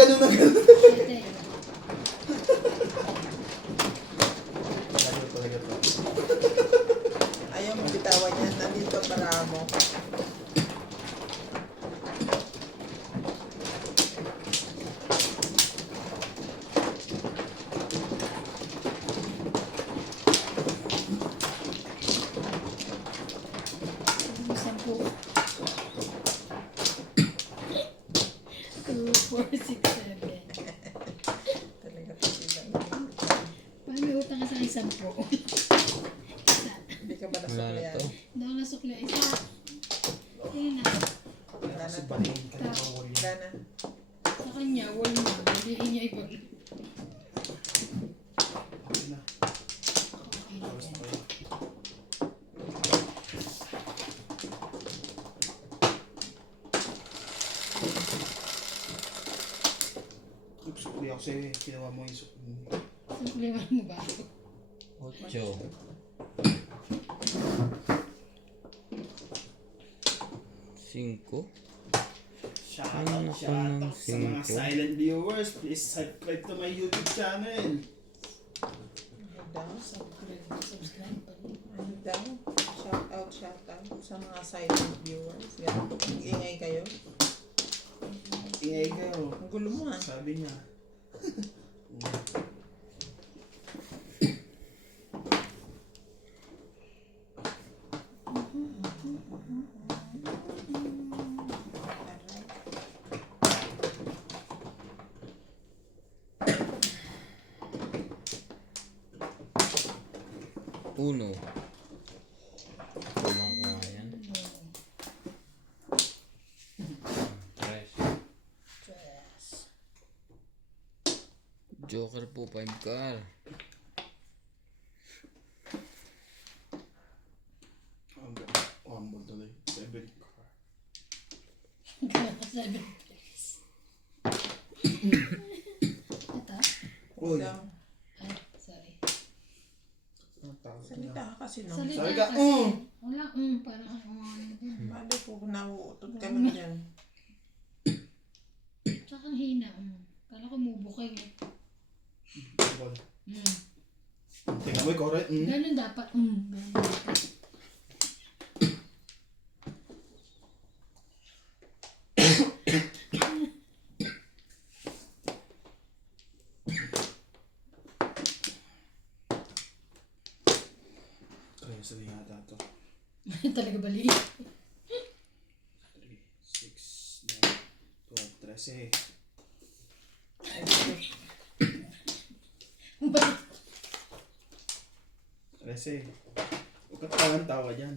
ganun na ganun. Ate. Lalo talaga to. Ayaw mo bitawan yan. Nandito para mo. Sampu. 2, 4, 6, 7. Talaga kasi lang. Paano may utang ka sa isang po? Isa. Hindi ka ba Wala na nasuklian? to. Hindi ako nasukli. Isa. Ayun na. Wala Kasi na. bahin ka na bawal Wala yan. na. Sa kanya, wall na. Balihin niya ibang. Okay na. Okay. Tapos na kayo. Oops, sukli ako sa'yo eh. Ginawa mo yung sukli. Sukliwan mo ba ako? 8. 5. Shoutout, Ano ko shoutout ng sa mga singko? silent viewers. Please subscribe to my YouTube channel. Ano daw? Subscribe pa rin. Ano daw? Shout out sa mga silent viewers. Yan. Mag-ingay kayo. Ingay kayo. Ang gulo mo ah. Sabi niya. Uno. Kulang ko nga yan. 3. Yes. Joker po, 5 car. Humble tuloy. 7 car. Sabi. Ito? Uy. Daw. Ay, sorry. Ang tawag Salita niya. ka kasi no. Salita Sabi ka, kasi. mm. Wala, parang ako ano din. Paano po nauutot ka lang dyan? Tsaka ang hina, Kala ko mubukay. Humble. Tingnan mo, correct. Ganun dapat. Ganun dapat. Kaya sa yata to. Talaga bali. 3, 6, 9, 12, 13. Ay, sige. 13. Huwag ka tawagan tawa dyan.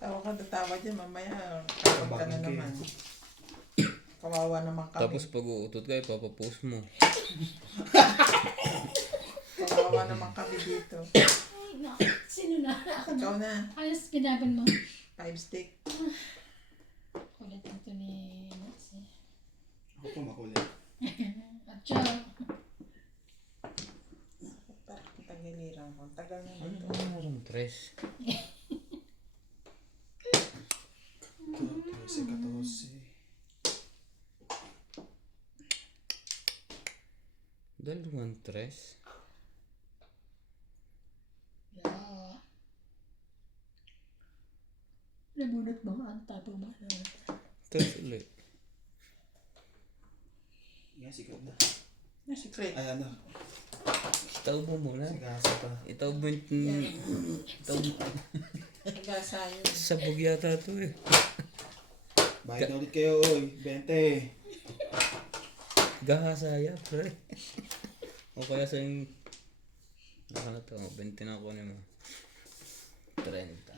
Tawa ka tatawa dyan. Mamaya, kapag ka na Tabakin kayo. naman. Kawawa naman kami. Tapos pag uutot ka, ipapapost mo. Kawawa naman kami dito. Ay, naku. Sino na? Ako na. Ikaw na. Ayos, pinaban mo. 5 stick. Kulit ito ni Nats eh. Ako po makulit. At siya, Parang tagiliran ko. Tagal na Ano dito. ba meron 3? 13, 14. Dalawang 3. yeah. Nabunot mo ang tapo ba? 3 ulit. Yan, sikat na. Na secret. Ay, ano? Itaw mo muna. Sigasa pa. Itaw mo Nagasa yun. sabog yata to eh. Bayad na ulit kayo, oy. 20. Gahasaya, pre. O kaya sa yung... Ano to? 20 na kunin mo. 30.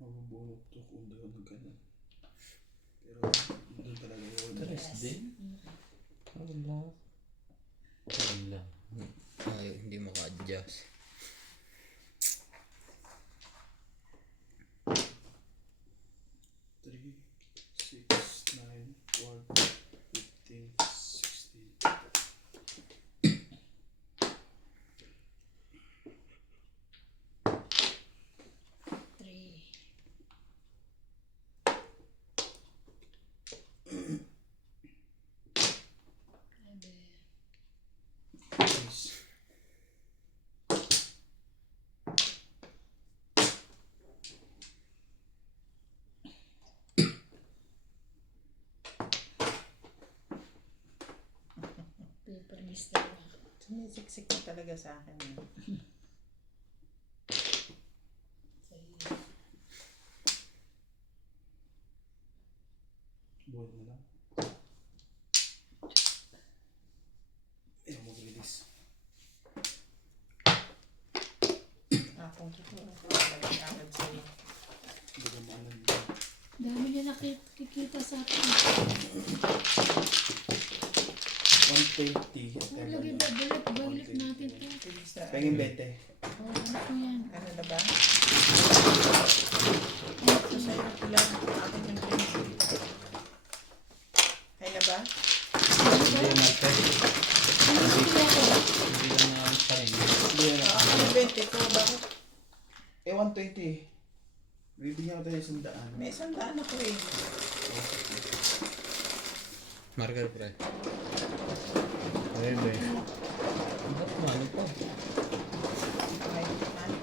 Mabubunot to kung doon ng ganun. Pero, doon talaga yun. 3 din? Wala. Wala. Ay, hindi maka-adjust. Mag-step ako. Sumisiksik na talaga sa akin. Sa'yo. Buhay mo lang. Ayaw mag-release. Akong tutulong ko talaga agad sa'yo. Hindi ko maalam. Dami niya nakikita sa akin. 120. Oh, lagi balik natin to. Bilis na. Pengin 20. Oh, ano ko yan? Ano na ba? Ano Ito sa'yo ilan? Akin yung pinili. Kaya na ba? Hindi yung mate. Ano ko yan? Hindi lang na pa rin. Hindi yan. Ako yung 20 ko. Bakit? 120. Bibigyan ko tayo 100. May 100 ako eh. Marker pre. Ayun ba? Ba't ano pa? Okay. Ano?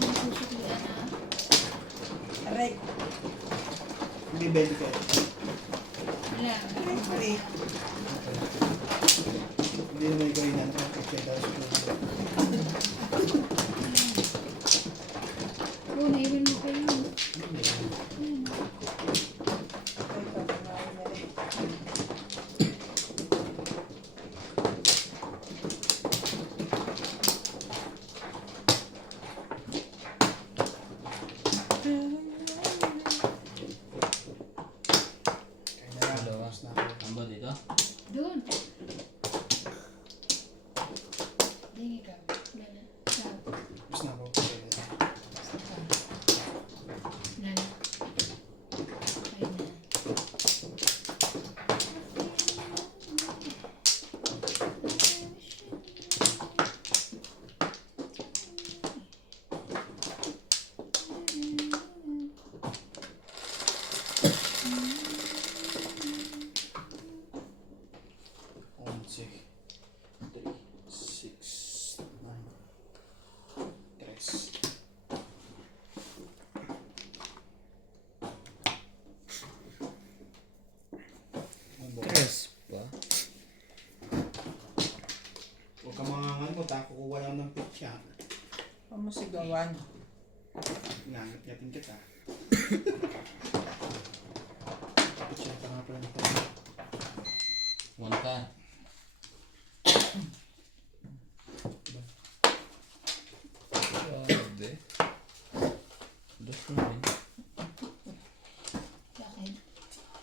Ano susuklian na? Aray. Hindi 20 kayo. Wala. Aray. Aray. Hindi naman ikaw yung ano. Okay, tapos ko. Oh, naiwan mo pa yun. Ayan. Aray, papamahin na rin. Kaya na lang. Dalawa. Tapos na ako. Ang ba dito? Doon. Ding ikaw. Wala na. Ikaw. Tapos na ako. Kaya na. Wala na. Ayun na. Once, 3, 6, 9, 3. Tres pa. Huwag ka mangangal mo, tako kukuha lang ng pitya. Huwag mo sigawan. Nangat-yatin kita. Pitya pa nga pala nito. 1 ka. Grabe. Dos na rin. Bakit?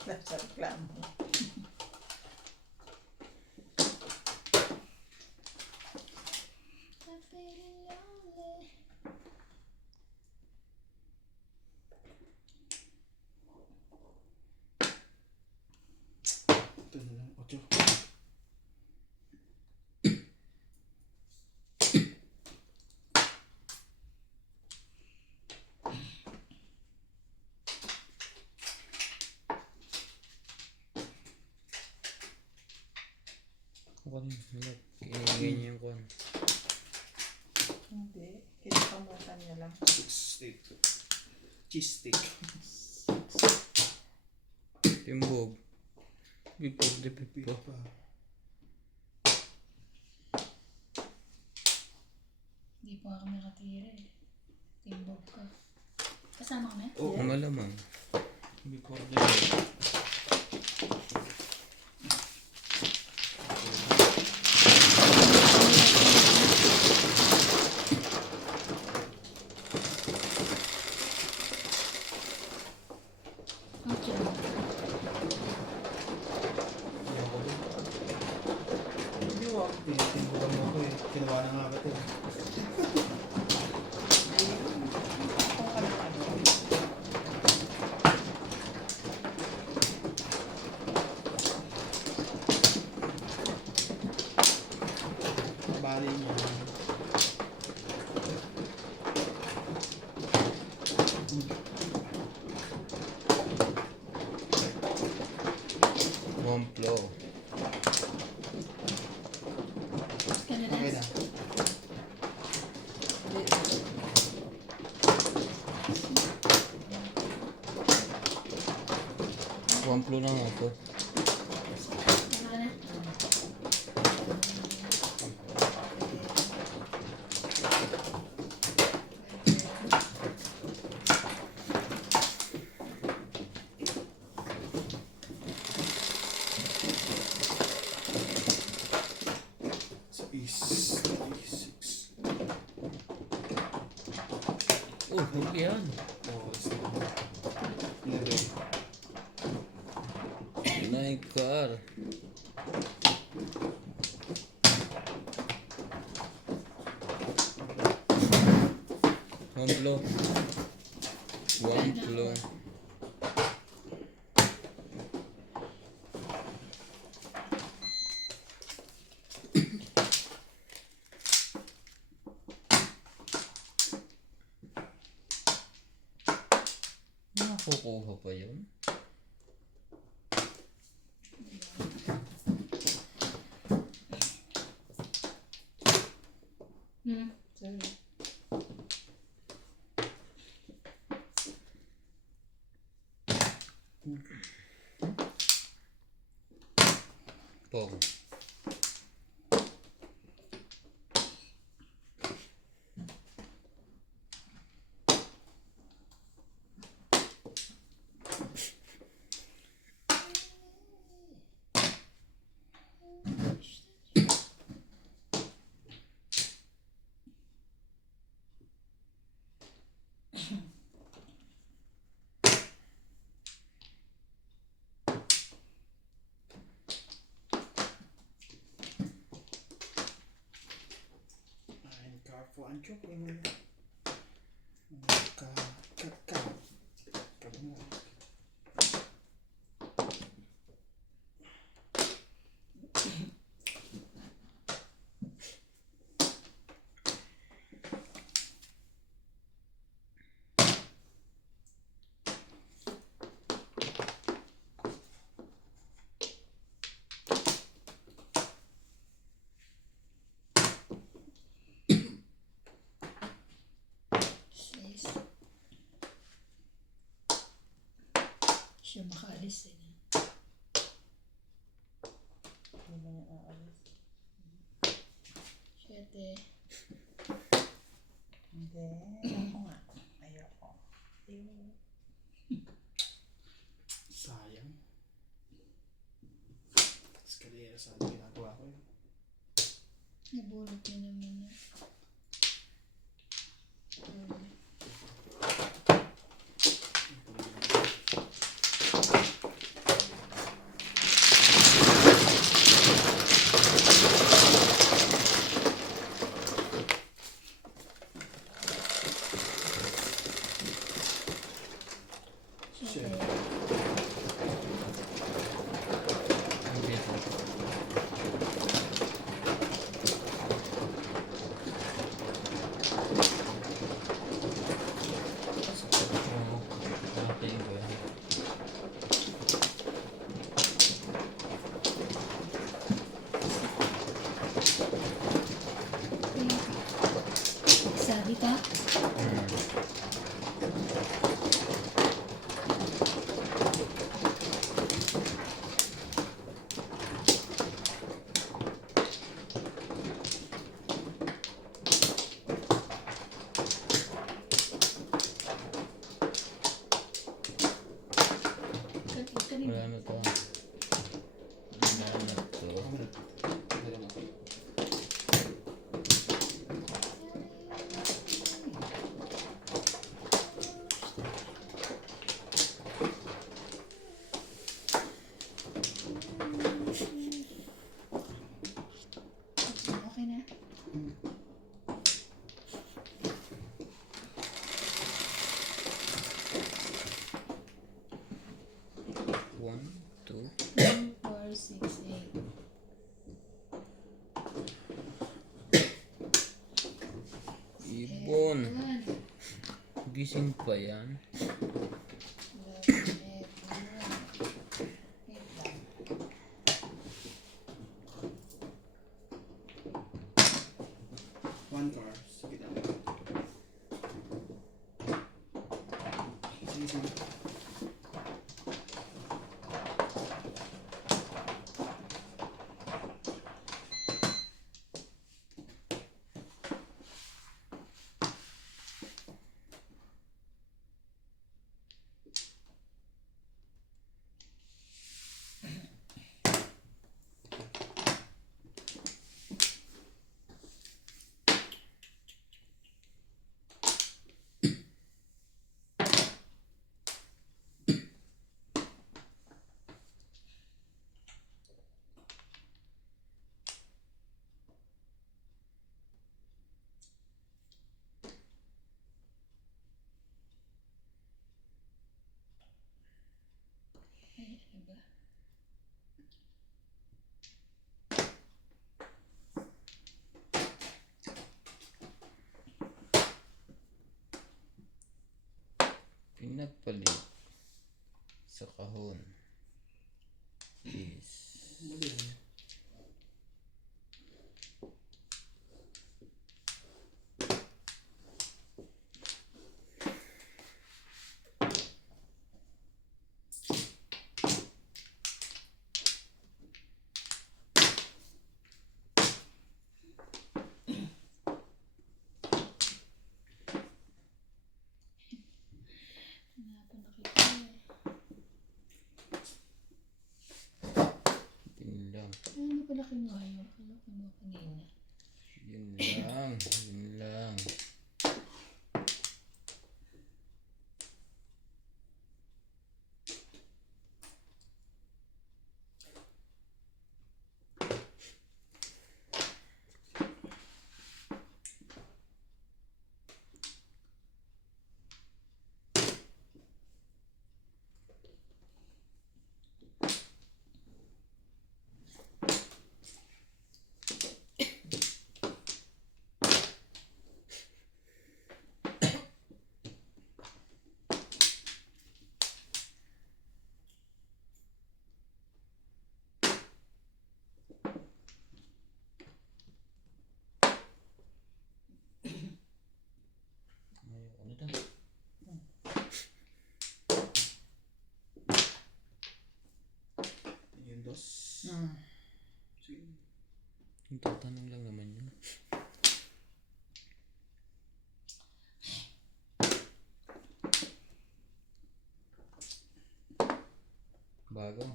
Nasa reklamo. Ito na lang, 8. Ako rin. Kinigay niya yung kwan. Hindi. Kinakamutan niya lang. 6 stick. Cheese stick. Timbog. Bipog de pipo. Pa. Hindi pa ako nakatira eh. Timbog ka. Kasama ka na? Oo. Malamang. Before the day. Okay. Hindi ako doon. Hindi wag. Tinitimbukan mo ako eh. Kinuha na nga ako ito. Kung ano ano. Bali niya. Momplo. Kanalas? Okay na. Pamplo lang ako. Tama ka na. Sa is 36. Oh, huli yan. Oh, it's 11. 9 car. Pamplo. Pamplo. Nakukuha pa yun? Sorry. Pong. Ein car for entrepreneur. Ka. Sis. Siya makaalis eh. Hindi na niya aalis. 7. Hindi. Ako nga. Ayoko. Ayoko. Sayang. Eskalera sa ginagawa ko yun. Nabulot niya naman na. Shit. Sabi ka? Kanina. Wala na to. Wala na to. Dalawa. Okay na. One, two. 2, 4, 6, 8. Ibon. Gising pa yan. 11, 1 car. Sige lang. Sige. pinapalit sa kahon is Mali. Wala pa nakita eh. yun lang. Ano pala kinuha yun? Ano kinuha kanina? Yun lang. Yun lang. Ano daw? Yung dos. Sige. Yung tatanong lang naman yun. Bago.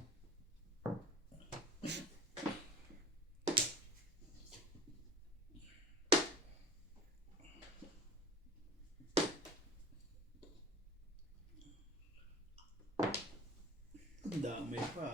Ang dami pa.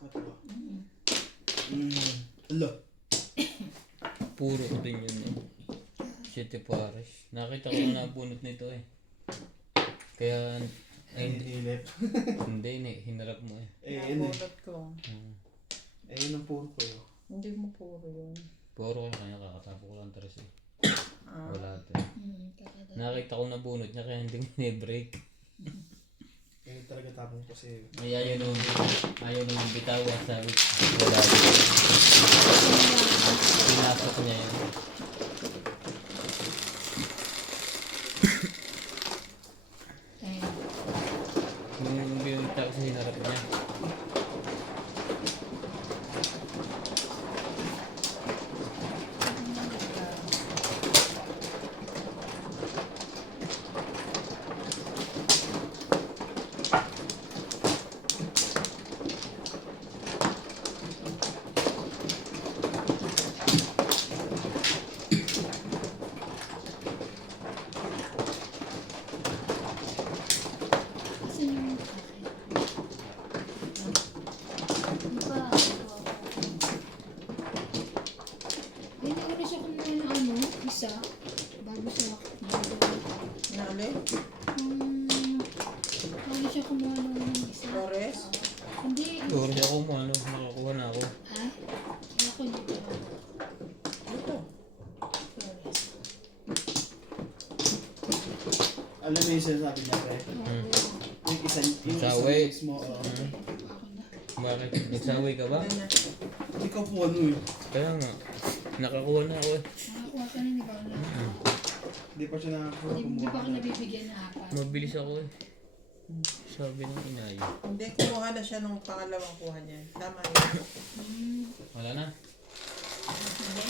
Ito ba? Ala. Puro din yun eh. City Paris. Nakita ko na bunot nito eh. Kaya, ay, hindi, Hinilip. hindi, hinarap mo eh. Yun eh. Napulot ko. Yun ang puro ko yun. Hindi mo puro yun. Puro ka kaya kakatapo ko lang tres eh. Ah. Wala ito eh. Kakada. Nakita ko na bunot niya kaya hindi mo break. Kaya talaga tapong kasi. Ay ayaw naman bitawa. Sabi ko, wala ito. Pinasok niya yun. Ayun. Nung binunta ko sa hinarap niya. Kasi yung akin. Di ba? Hindi ko na siya kumuha ng ano, isa. Bago siya Nali? bago siya kumuha ng isa. Flores? Hindi. Puro siya kung ano, nakakuha na ako. Ha? Kaya ko dito. Ito. Flores. Alam mo yung sinasabi niya, pre? Yung isa, yung Saway. isa mo, Ako na. Bakit? Nagsaway ka ba? Yan na. ikaw po ano eh. Kaya nga. Nakakuha na ako eh. Nakakuha ka na, di ba? Hindi pa siya nakakakuha Di kumuha. ba ako nabibigyan na apat? Mabilis ako eh. Sabi ng inay. Hindi, kumuha na siya nung pangalawang kuha niya. Tama yun. Wala na. Hindi.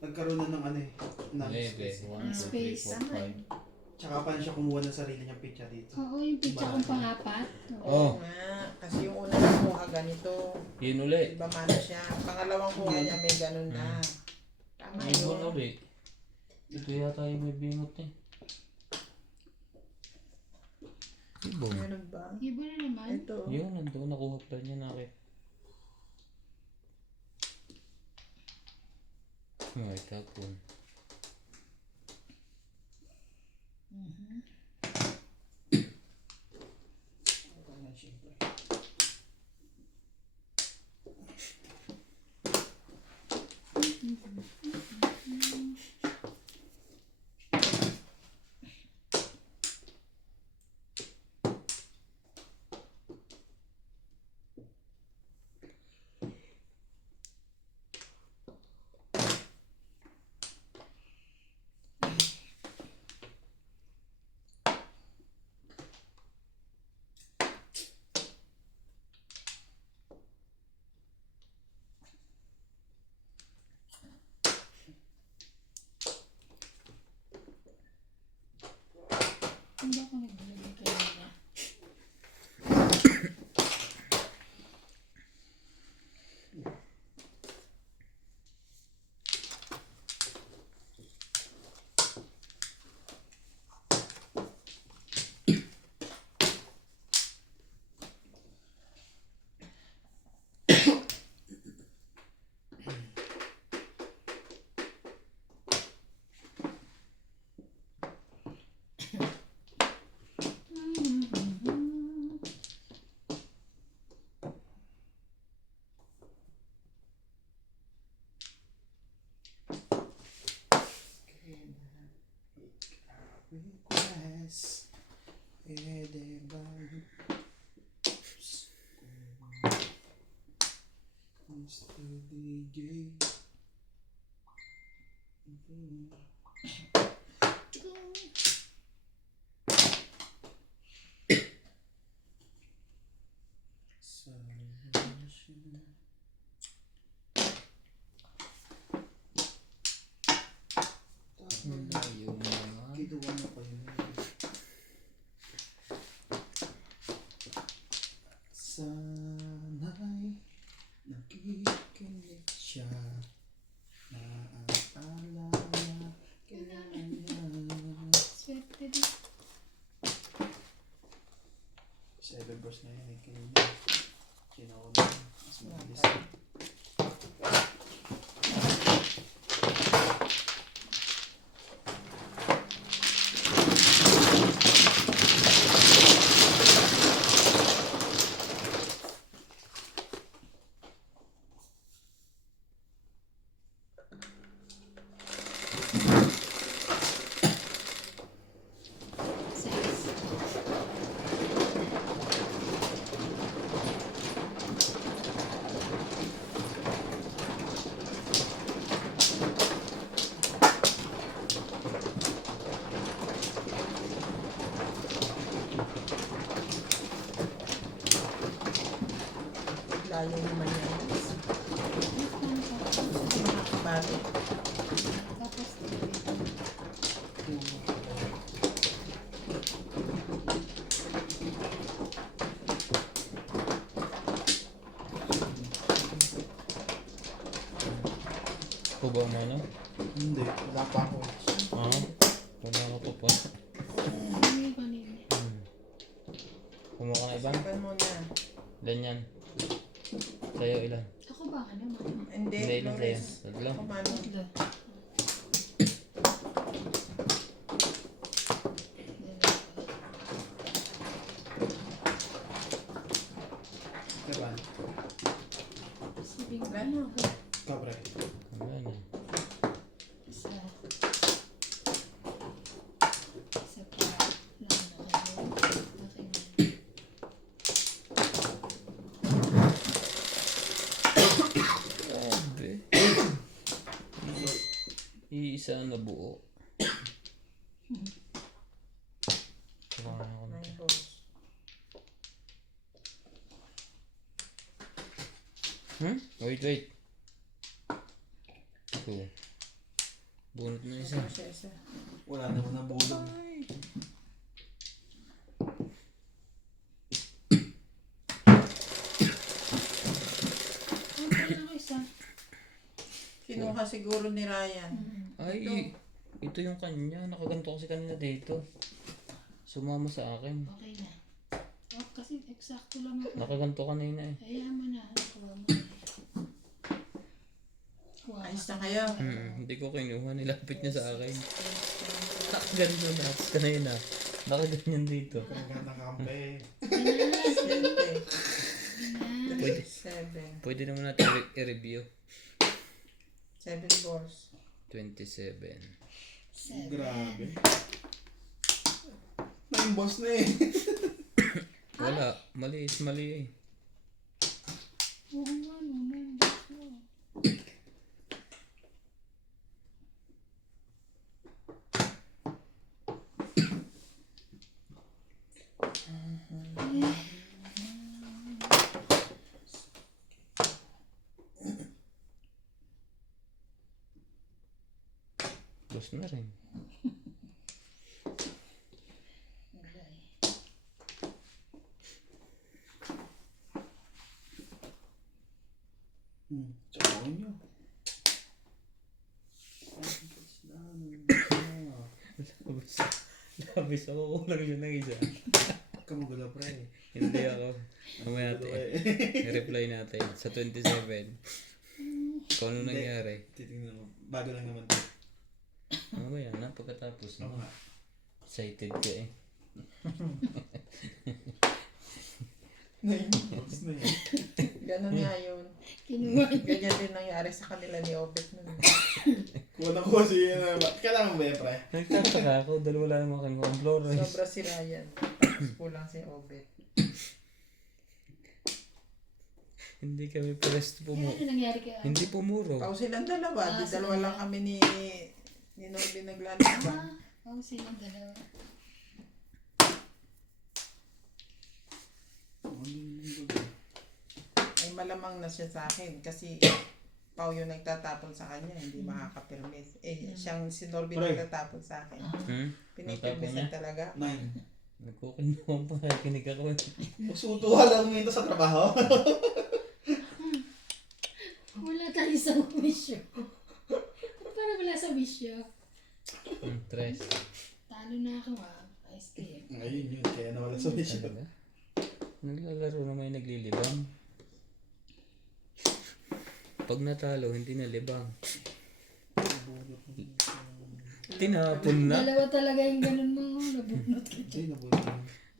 Nagkaroon na ng ano eh. Ng Lebe. space. 1, 2, 3, Space. 4, 5. Tsaka pa siya kumuha ng sarili niyang pizza dito. Oo, yung pizza kong pangapat. Oh, Nga, kasi yung una nakuha ganito. yun uli. Iba mana siya. Pangalawang kuha niya may ganun na. Tama Ay, yun yun. uli. Ito yata yung may bingot eh. Ibong. Meron ba? Iba na naman. Ito. Yun, nandun. Nakuha pa niya na akin. Ay, tapon. Okay na, siyempre. Hindi ako naglagay kanina. Request. Pwede ba? Mr. DJ. Salvation. Yung mga... Kinuha mo pa yun. Sana'y nakikinig siya. Naaalala kailangan niya. Swerte din. 7 bros na yan. Kanina. Kinauna. Mas mabilis. Six. Layo naman yan. Bakit? Tapos, Kuba mo ano? Hindi. Wala pa ako. Ha? Wala ka pa pa. hindi kanina. Kumuha ka na iba? Saban mo na. Ilan yan? Sa'yo ilan? Ako ba, ano, mama? Hindi, Hindi, ilan sa'yo? Flores. Tatlo. Kumano? Tatlo. Kaban. Sabihin ko, Ano? Kabre. Wala na. isa. Isa pa. Lang na kayo. Akin na. Grabe. Iisa na buo. Kuha na ako Nine nito. balls. Wait, wait. Ito. Bunot na isa. Siya isa. Wala naman ang bulog. Ay, Kinuha siguro ni Ryan. Ay, ito yung kanya. Nakaganto kasi kanina dito. Sumama sa akin. Okay na. Oh, kasi eksakto lang ako. Nakaganto kanina eh. Hayaan mo na. Nakuha mo. Wow. Ayos na kayo. Hindi ko kinuha. Nilapit niya sa akin. Ganun na. Tapos kanina. Nakaganyan dito. Kaya nakakampi. Siyempre. Pwede. 7. Pwede naman natin i-review. 7 balls. 27. Grabe. Nine boss na eh. Wala. Mali is mali eh. Oo nga, no. Nandito mo. Loss na rin. Tsaka nyo. Labis ako. Kulang yun ng isa. Kamugulo pre. Hindi ako. Mamaya natin. I-reply natin sa 27. Kung ano nangyari. Titingnan mo. Bago lang naman to. Mamaya na pagkatapos Oo na. nga. Excited ka eh. Nine boss na eh. Ganon nga yun. Kinuha. Ganyan din nangyari sa kanila ni Obet nun. Kuha na kuha siya na. Kailangan ba yan pre? Nagtataka ako dahil wala namang kang Flores. Sobra si Ryan. Tapos kulang si Obet. Hindi kami pares Ano nangyari kaya? Hindi pumuro. Pao silang dalawa. Di sa dalawa lang kanila. kami ni Norby naglalaban. Oo, silang dalawa. Ay malamang na siya sa akin kasi Pao yung nagtatapon sa kanya, hindi makakapirmis. Siyang si Norby Pre. nagtatapon sa akin. Nagtapon Pinipirmisan niya? talaga. 9. Nagkukinuha pa. Kinig ako. Magsutuwa lang mo ito sa trabaho. Wala tayo sa wisyo. Parang wala sa wisyo. Tres. Talo na ako ice cream. Ayun yun. Kaya nawala sa mission. Talaga? Naglalaro na may naglilibang. Pag natalo, hindi na libang. Tinapon na. Dalawa talaga yung ganun mo. Nabunot ka. Ay, nabuti.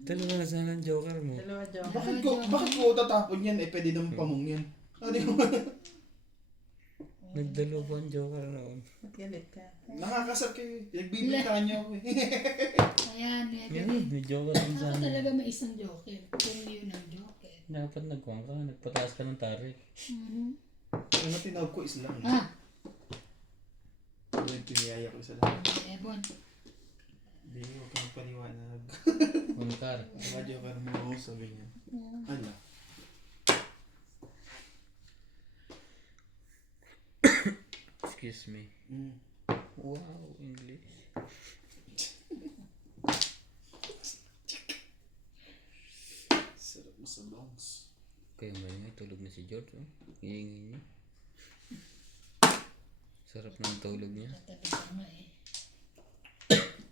Dalawa na sana ang joker mo. Dalawa joke. Bakit ko tatapon yan? Eh, pwede naman pamong yan. Ano yung Nagdalawa pa ang joker noon. Ba't galit ka? nakakasar kayo. Nagbibintangan niyo ako eh. Ayan, Yan, Evelyn. may joker din Ako sana. talaga may isang joker. Pero yun ang joker. Dapat nagkuhan ka, nagpataas ka ng tarik. Ano tinawag ko is lang. Ah, Ano yung piniyaya ko isa lang. Ebon. Hindi, huwag kang paniwanag. Kunkar. Radyo ka naman ako sabi niya. Hala. Excuse me. Wow, English. Sarap mo sa longs. Kaya may tulog na si George. Oh. Hihingi niya. Sarap ng tulog niya. Katabi ka nga eh.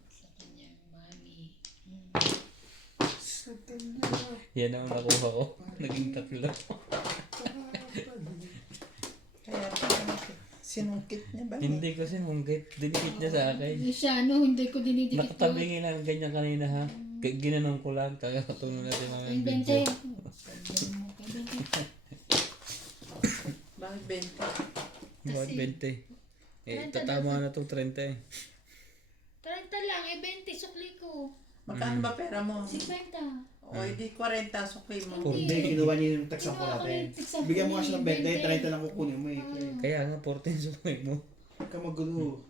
Sa kanyang mami. Sa kanya. Yan ang nakuha ko. Naging tatlo. Kaya sinungkit niya ba? Hindi ko sinunggit. Dinikit niya sa akin. Siya, no, hindi ko dinidikit ko. Nakatabingin lang ganyan kanina ha. Ginanong ko lang. Kakatulong natin mga Yung video. 20. Bakit 20? Bakit 20? 30 tatama na itong 30 eh. 30 lang, 20 sukli ko. Magkano ba pera mo? 50. O, hindi 40 sukli mo. Hindi, kinuha niya yung tax Kinuha ko ko natin. yung tax ako Bigyan mo ni kasi ng 20, 30 lang kukunin mo eh. Kaya nga 14 sumay mo. Huwag ka magulo.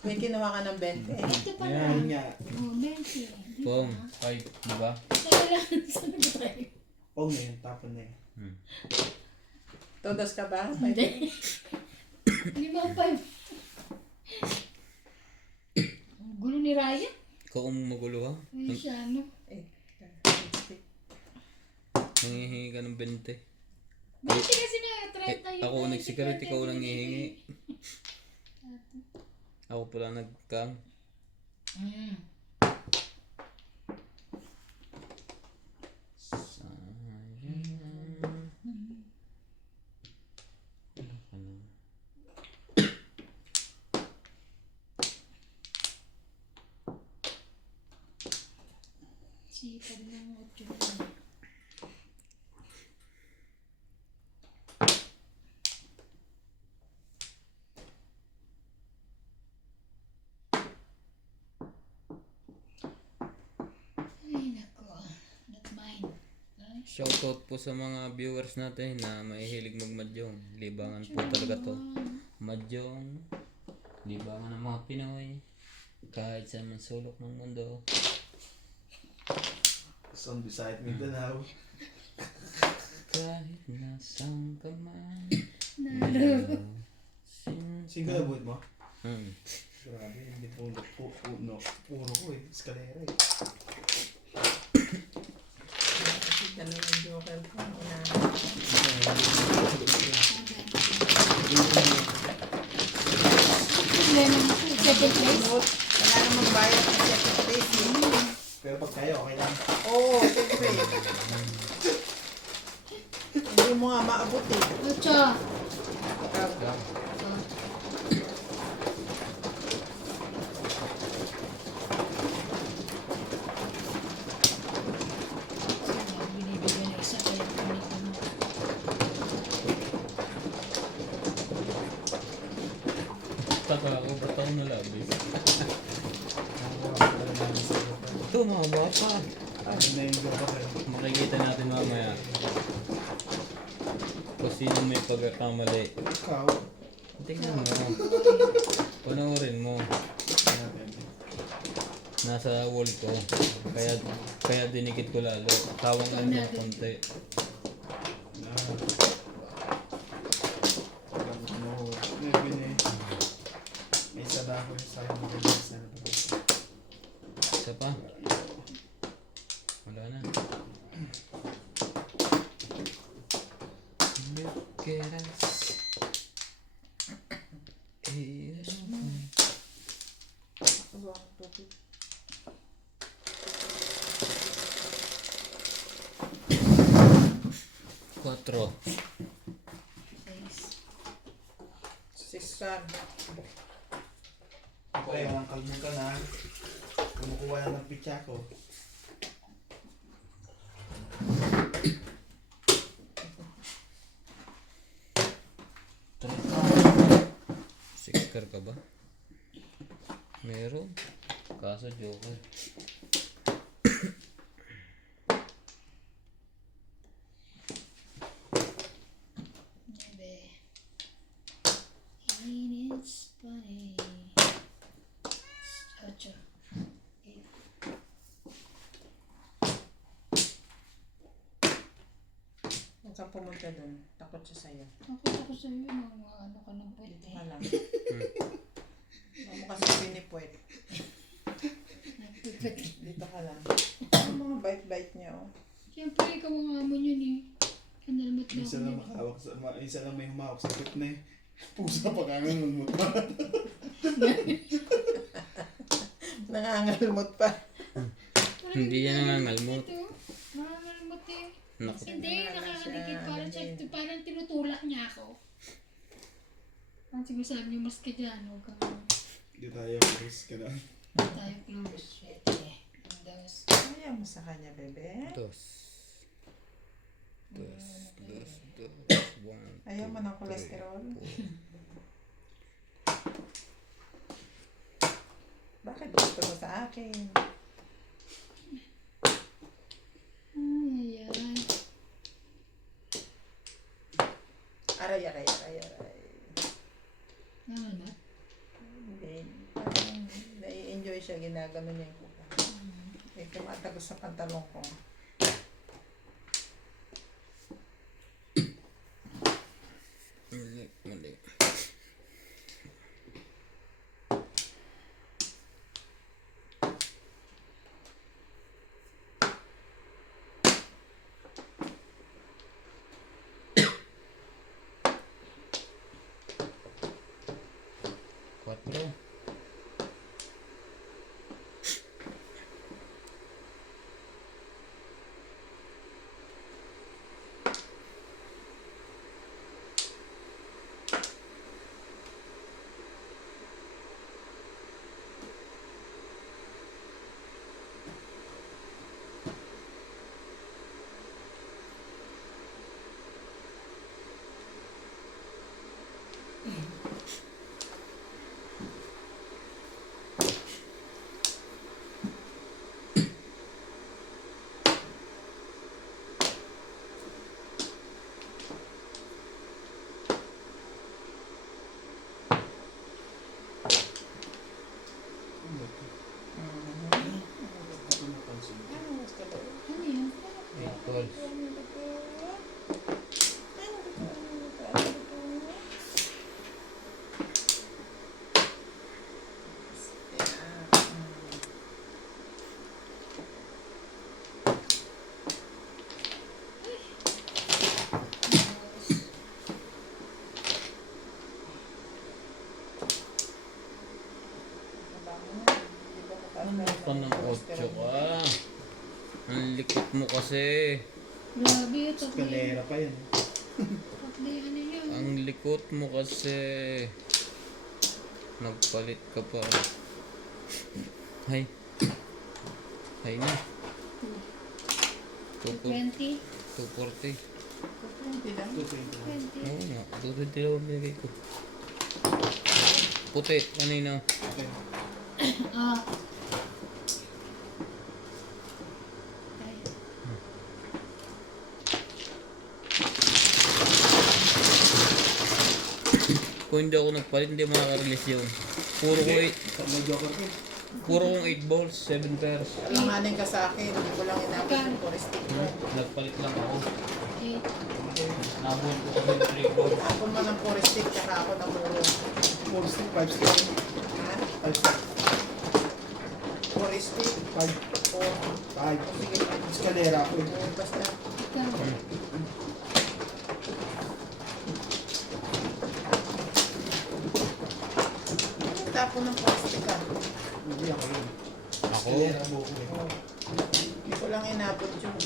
May kinuha ka ng 20. Ito pala. Yan. Yun nga. Oh, 20. Pong, 5, di ba? Kailangan sa nag-try. Oh na yun, tapon na yun. Todas ka ba? Hindi. 5. Ang gulo ni Ryan. Ikaw ang magulo ha? Ay, siya, ano. Eh, Nangihingi ka ng 20. Bakit kasi nga, 30 Ako nagsigaret, ikaw lang hihingi. Ako pala nagkang. Mm. Sipag ng 8 na. Ay, nako. Not mine. Ay, Shoutout po sa mga viewers natin na mahihilig magmadyong. Libangan po talaga to. Madyong. Libangan ng mga Pinoy. Kahit sa man sulok ng mundo. Saan beside Mindanao? Kahit nasaan ka man. Single na buhat mo? Grabe, hindi po puro ko eh. Eskalera eh. Kasi ganun yung joker ko. problema mo. Second place? Wala namang bayad ng second place. Pero pag kayo, okay lang. Oo, siyempre. Hindi mo nga maabot eh. 8. Binibigyan na isa kaya punitin mo. Taka ako, ba't ako nalabis? Ito mga bata. Ano na yung joke ko eh. Makikita natin mamaya. Kung sino may pagkakamali. Ikaw. Tingnan mo. Panoorin mo. Nasa wall ko. Kaya dinikit ko lalo. Tawang lang ng konti. May isa na ako yung sayang mag-release na ito. Isa pa. Wala na. Look at us. Quatro. 6 card. Okay, walang kalmo ka na. Kumukuha na ng pitya ko. Six car ka ba? Meron. Kaso joker. Maybe. Ain't it funny? 8. Huwag kang pumunta dun. Takot siya sa'yo. Ako sa'yo, ano ka ng puwet Dito eh. ka lang. Huwag mo kasi pinipuwet. Nagpipit. Dito ka lang. Ang mga bite-bite niya, oh. Siyempre, ikaw ang amo yun eh. Kanalmat na ako Isa lang yun. makahawak sa, isa lang may humawak sa pit na eh. Pusa pa kanganon mo. Nangangalmot pa. Parang Hindi yan nangangalmot. ito. Nangangalmot eh. Naku. Hindi, nakakadikit. Parang tinutulak niya ako. Parang siguro sabi niyo, mas ka dyan. Huwag kang Hindi tayo, Chris, ka na. tayo close. Pwede. Dos. Ayaw mo sa kanya, bebe. Dos. One. Ayaw mo ng cholesterol. Bakit gusto mo sa akin? Ay, ay. Aray. Nangangalmat? Hindi. Parang nai-enjoy siya. Ginagano niya yung kuka. Eh, tumatagos sa pantalong ko. Mali. ka ng 8 ka. Ang likot mo kasi. Grabe, tatlo Eskalera pa yan. yung ano yun. Ang likot mo kasi. Nagpalit ka pa. Hay. Hay na. 20. 240. 20 lang. 220. Oo nga. 220 lang ang binigay ko. Puti. Kanina. Okay. Ah. Ay. Kung hindi ako nagpalit, hindi makaka-release yun. Puro ko 8. May joker ko. Puro kong 8 balls, 7 pairs. Alanganin ka sa akin. Hindi ko lang inabot yung forestic ko. Nagpalit lang ako. Eh, Nabuhin ko kasi yung 3 balls. Ako man ang forestic, tsaka ako na muro. 4 stick, 5 stick. Ha? 5 stick. Forestic. 5. O, 5. sige. Eskalera ko. Basta. ikaw. Tapo ng forestic ka. Hindi ako yun. Ako? Eskalera mo ko eh. Hindi ko lang inabot yung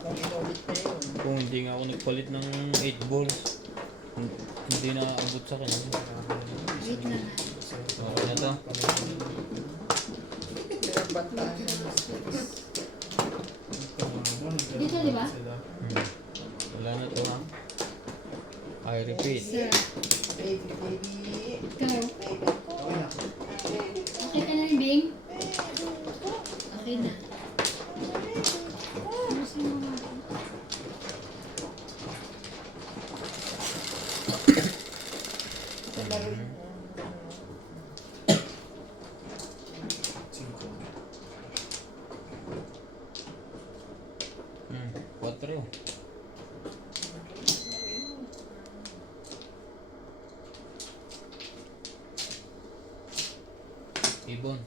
kung inulit niya yun. Kung hindi nga ako nagpalit ng 8 balls, hindi na abot sa kanya. Wait lang. Okay na to. Pinagbatahan ng mistakes. Dito, di ba? Wala na to ha. I repeat. Sir, Baby, baby. ikaw. Baby ko. Okay na. Okay ka na rin, Bing? Okay na. Ayusin mo nga. Ito na rin. 4. Ibon.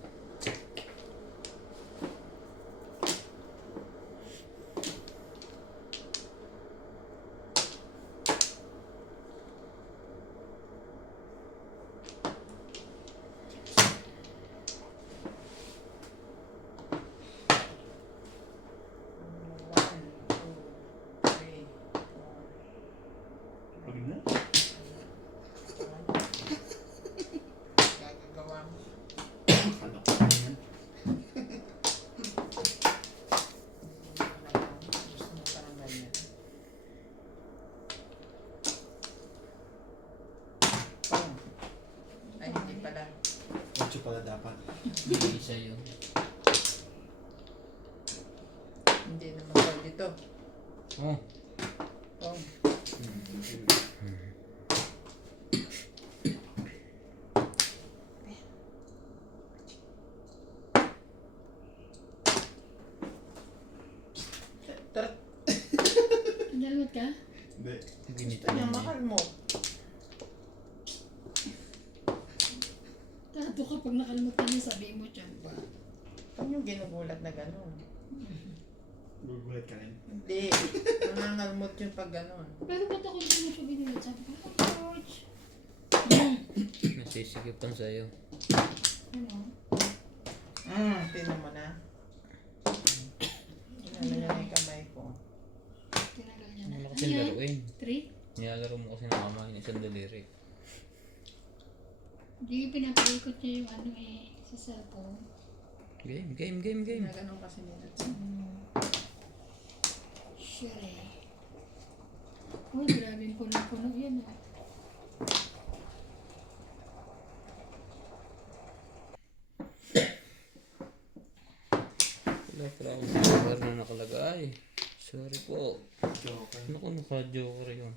Pag na. Gagagawa mo. Ano ko na yan? Gusto mo parang ganyan. Pang. Ay, hindi pala. 8 pala dapat. Hindi isa yun. Hindi naman pwede to. Oh. Pang. Tara, Dalawat ka? Hindi. Ginito kanya niya. mahal mo. Tato ka pag nakalimot ka niya, sabihin mo dyan pa. Pag yung ginugulat na gano'n. Gugulat ka rin. Hindi. Nangangalmot yun pag gano'n. Pero ba't ako hindi mo siya binulat? Sabi ko, oh, George. Nasisigipan sa'yo. Ano? Tinan mo na. Ano niya na yung kamay ko. Tinagal niya na. Ano Ano kasi yan? laruin? 3? Nilalaro mo kasi ng mama yung isang daliri. Hindi, pinapaikot niya yung ano eh, sa cellphone. Game, game, game, game. Ginaganon kasi nila. Sure eh. Oh, grabe yung puno-puno yan ah. Wala pala akong joker na nakalagay. Sorry po. Joker. Naku, naka-joker yun.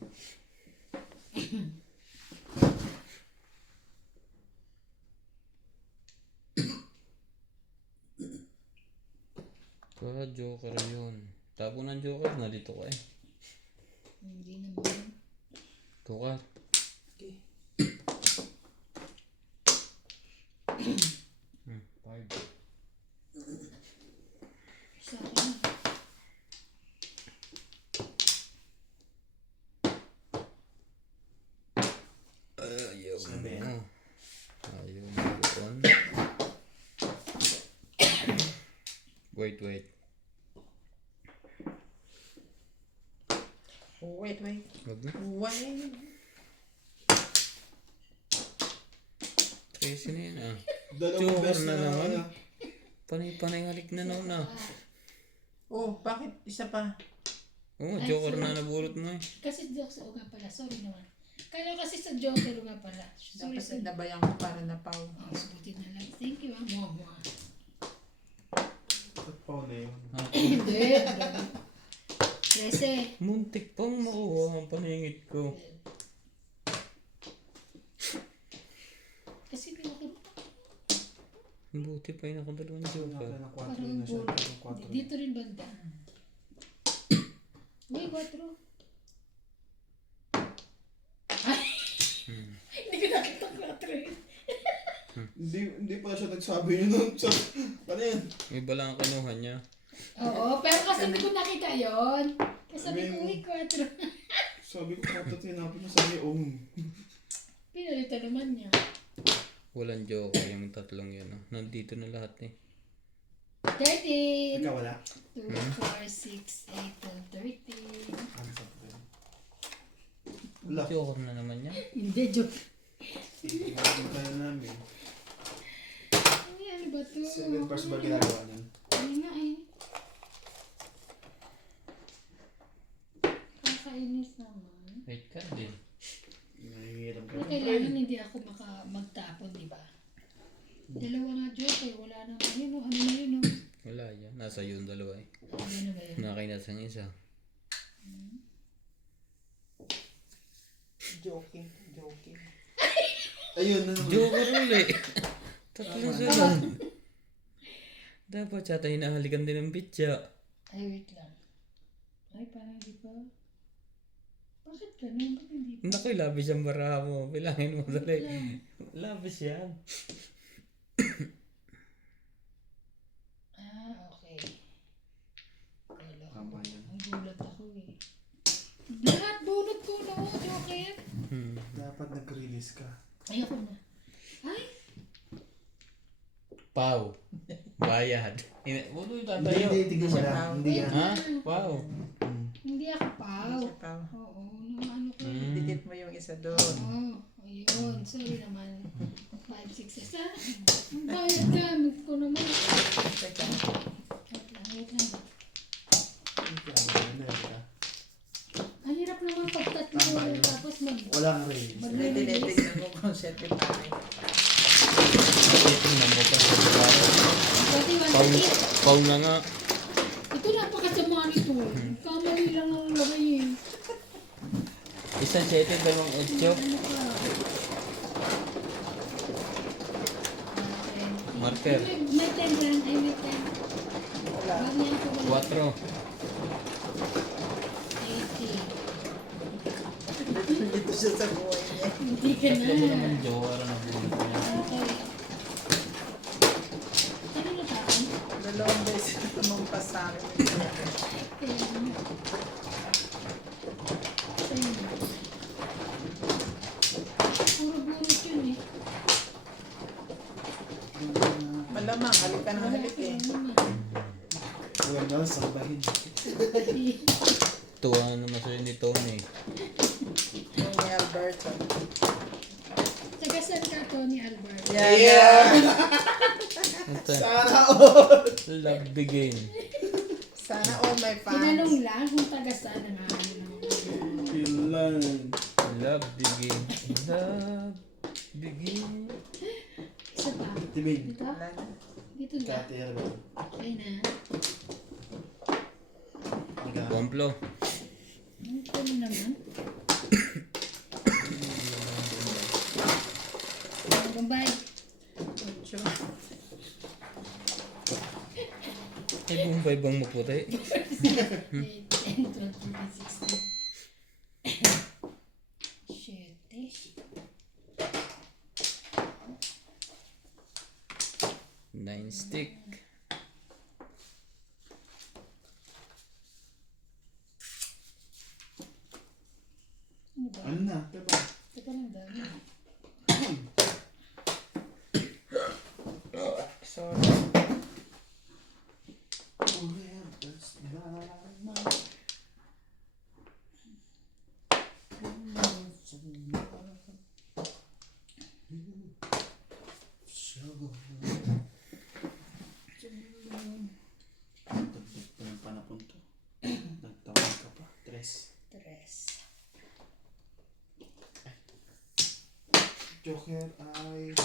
Ka-joker yun. Tabo ng joker, nandito ka eh. Hindi naman. Ito ka. Okay. 5. Sa akin ah. Ayaw Sabi. mo. Ayaw mo doon. Wait. Oh, wait. Wag na. Wait. Tracy na yan ah. Dalawang Joker best na na naman. naman. Panay halik na naman na. Oh, bakit isa pa? Oo, Ay, Joker sorry. na nabulot mo eh. Kasi Joker, nga pala, sorry naman. Kala kasi sa Joker nga pala. Sorry, Dapat sorry. sinabayan ko para na pau. Oh, subutin na lang. Thank you, ah. Mua. At pa na yun. Hindi. 13. Muntik pang makuha ang paningit ko. Kasi hindi ako Buti pa yun ako dalawang Joker. Wala na 4 parang na siya. puro. Parang 4 Dito rin banda. Uy, 4. Ay! Hindi ko nakita 4 eh. Hindi pala siya nagsabi yun nun. So, ano yun? Iba lang ang kinuha niya. Oo, pero kasi hindi ko nakita yun. Kasi sabi ko, Amen. uy, 4. Sabi ko, patot tinapin mo. Sabi, Pinalitan naman niya. Walang Joker yung tatlong yun. Oh. Nandito na lahat eh. 13. Ikaw wala. 2, 4, 6, 8, 12, 13. Ano sa akin? Wala. Joker na naman yan. Hindi, joke. Hindi tayo namin. Ay, ano ba to? 7 first ba ginagawa niyan? Ay nga eh. Kakainis naman. Wait ka din. Nahihirap ka. Pero kailangan hindi ako magtapon, di ba? Dalawa nga joke eh. Wala naman yun. Oh. Ano na yun? Oh. Wala yan. Nasa yun dalawa eh. Ano na ba yun? Nakainas ang isa. Joking. Ayun na naman. Joker ulit. Tatlong sunod. Dapat yata hinahalikan din ng bitya. Ay, wait lang. Ay, parang di pa. Bakit ganun? Ba't hindi pa? Naku, labis ang baraha mo. Bilangin mo dali. Labis yan. Okay. Kala ko. Tama yan. Ang gulat ako eh. Lahat bunot ko no, Joker. Dapat nag-release ka. Ayoko na. Ay! Pau. Bayad. Buto yung Hindi, tatayo. tignan mo lang. Hindi yan. Ha? Pau. Hindi ako pao. Isa pa. Oo, nung ano ko. Dikit mo yung isa doon. Oo, ayun. Sorry naman. 5, 6, 6. Ang bayad gamit ko naman. Teka. Wait lang. Ano yun? Ang hirap naman pag tatlo Tama yun. tapos Wala kang release. Tingnan mo kung certified. Tingnan mo pa sa baraha. Pau. 21. Pau na nga. Ito napakasama nito. Kamali lang ang lagay eh. Isang 7, dalawang 8. Ano ka? Marker. May 10 lang. Ay, may 10. Wala. Wag niya ako 80. Dito siya sa buhay niya. Hindi ka 4. Tatlo ko na. naman Joker na bulot niya. Okay. Ano na tayo? Dalawang beses na tumampas sa akin. Puro burot yun eh. Malamang, halik ng halik eh. Well, sambahin. Tuwa naman sa'yo ni Tony. Yung ni Alberto. Taga saan ka, Tony Albert? Yeah! Ito. Sana all! Love the game. Sana all my fans. Tinanong lang kung taga saan ang ano naman. Kailan? Love the game. Love the game. Isa pa. Tibing. Dito? Wala na. Dito na. Kati Ergo. Okay na. Komplo. Ano naman? Bombay. Ocho. Ay, bumbay bang maputi? 10, 12, 13, 16. Shit. 9 stick. Ano ba? Ano na? Diba? Teka lang dami. Sorry. Tagdag pa ng panapon to. Nagtawag ka pa. 3. Joker ay 9.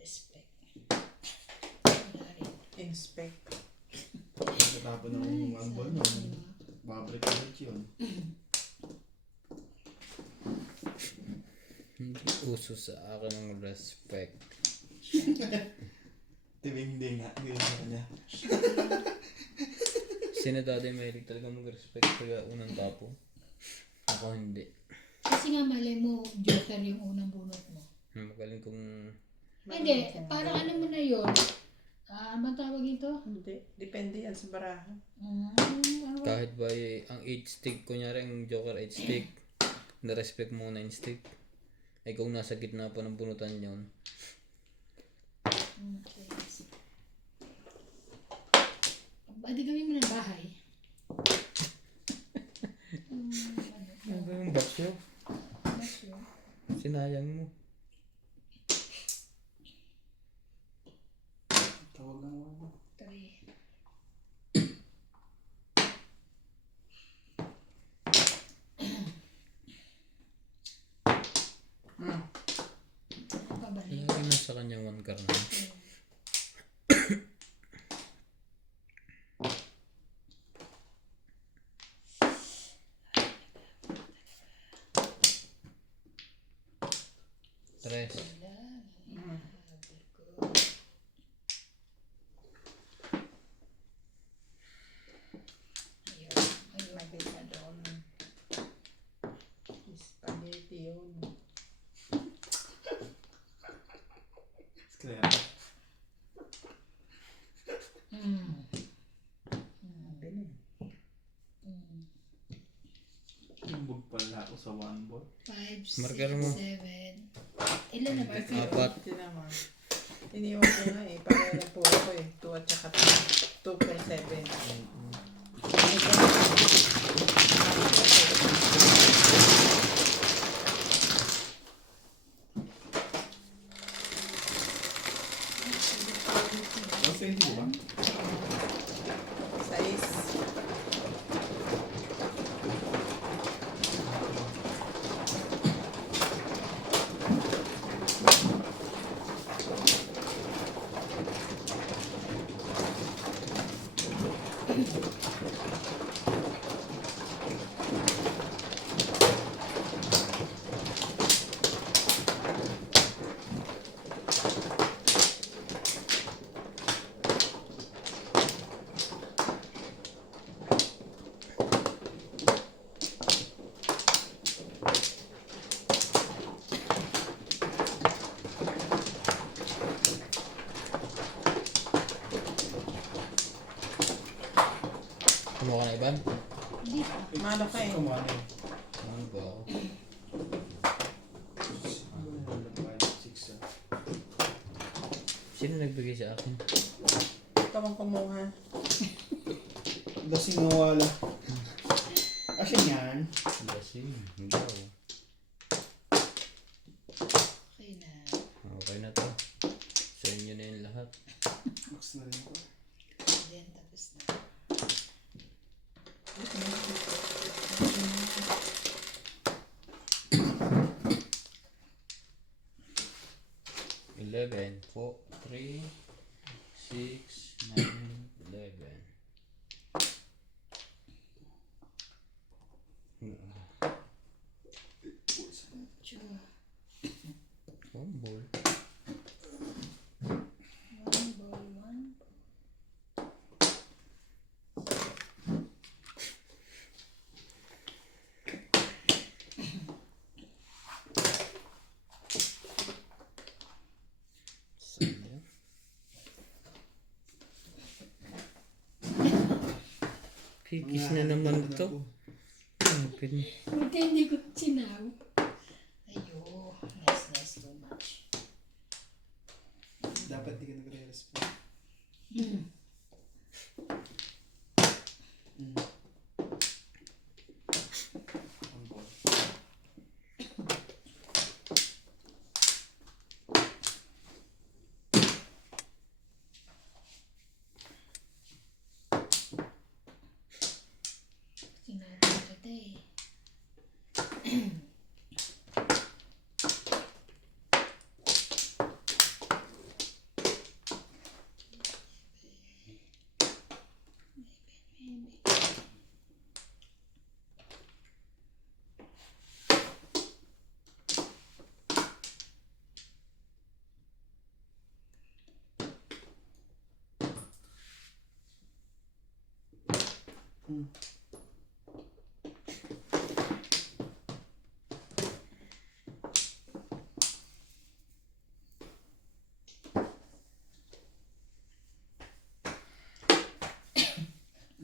Respect. Wala rin. Inspect. Pagkatapon ng one ball nun, babalik ulit yun. Hindi uso sa akin ang respect. Hindi nga. Hindi nga kanya. Sino dati mahilig talaga mag-respect kaya unang tapo? Ako hindi. Kasi nga malay mo, Joker yung unang bunot mo. Magaling kong Hindi, parang ano mo na yun. Ano tawag ito? Hindi. Depende yan sa baraha. Ano ba? kahit ba ang 8 stick, kunyari ang Joker 8 stick, na-respect mo 9 stick. Ay kung nasa gitna pa ng bunutan yun. Okay. Adi gawin mo ng bahay. Ano ba yung baksyo? Basyo. Sinayang mo. Tawag lang ako. 3. Pabalik. Sinayang na sa kanya 1 car na. Tres. Nakita doon. Spaghetti yun. Sklera. Sabi na. Timbog pala ako sa one ball. 5, 6, Marker mo. 7. Ilan na marker? Apat. Ito naman. Iniwan ko nga eh. Para na po ako eh. 2 at saka 2 per 7. Ang sa'yo mo ba? 6. Kumuha ka na Iban? Hindi pa. Mano ka eh. Kumano. Ano ba ako? 6. Sino nagbigay sa akin? Ikaw ang kumuha. Dasing nawala. Asin yan. Lasing. Hindi ako. Okay na. Okay na to. Sa inyo na yung lahat. Max na rin ko. Then, tapos na. Eleven, 4, 3, 6, 9, 11. Sure. One ball. One ball, one. Sayang. Pigis na naman to. Open. Buti hindi ko sinaw. Ayo, nice, too much. Dapat di ka nagre-respect. One ball. maganda eh. Hmm.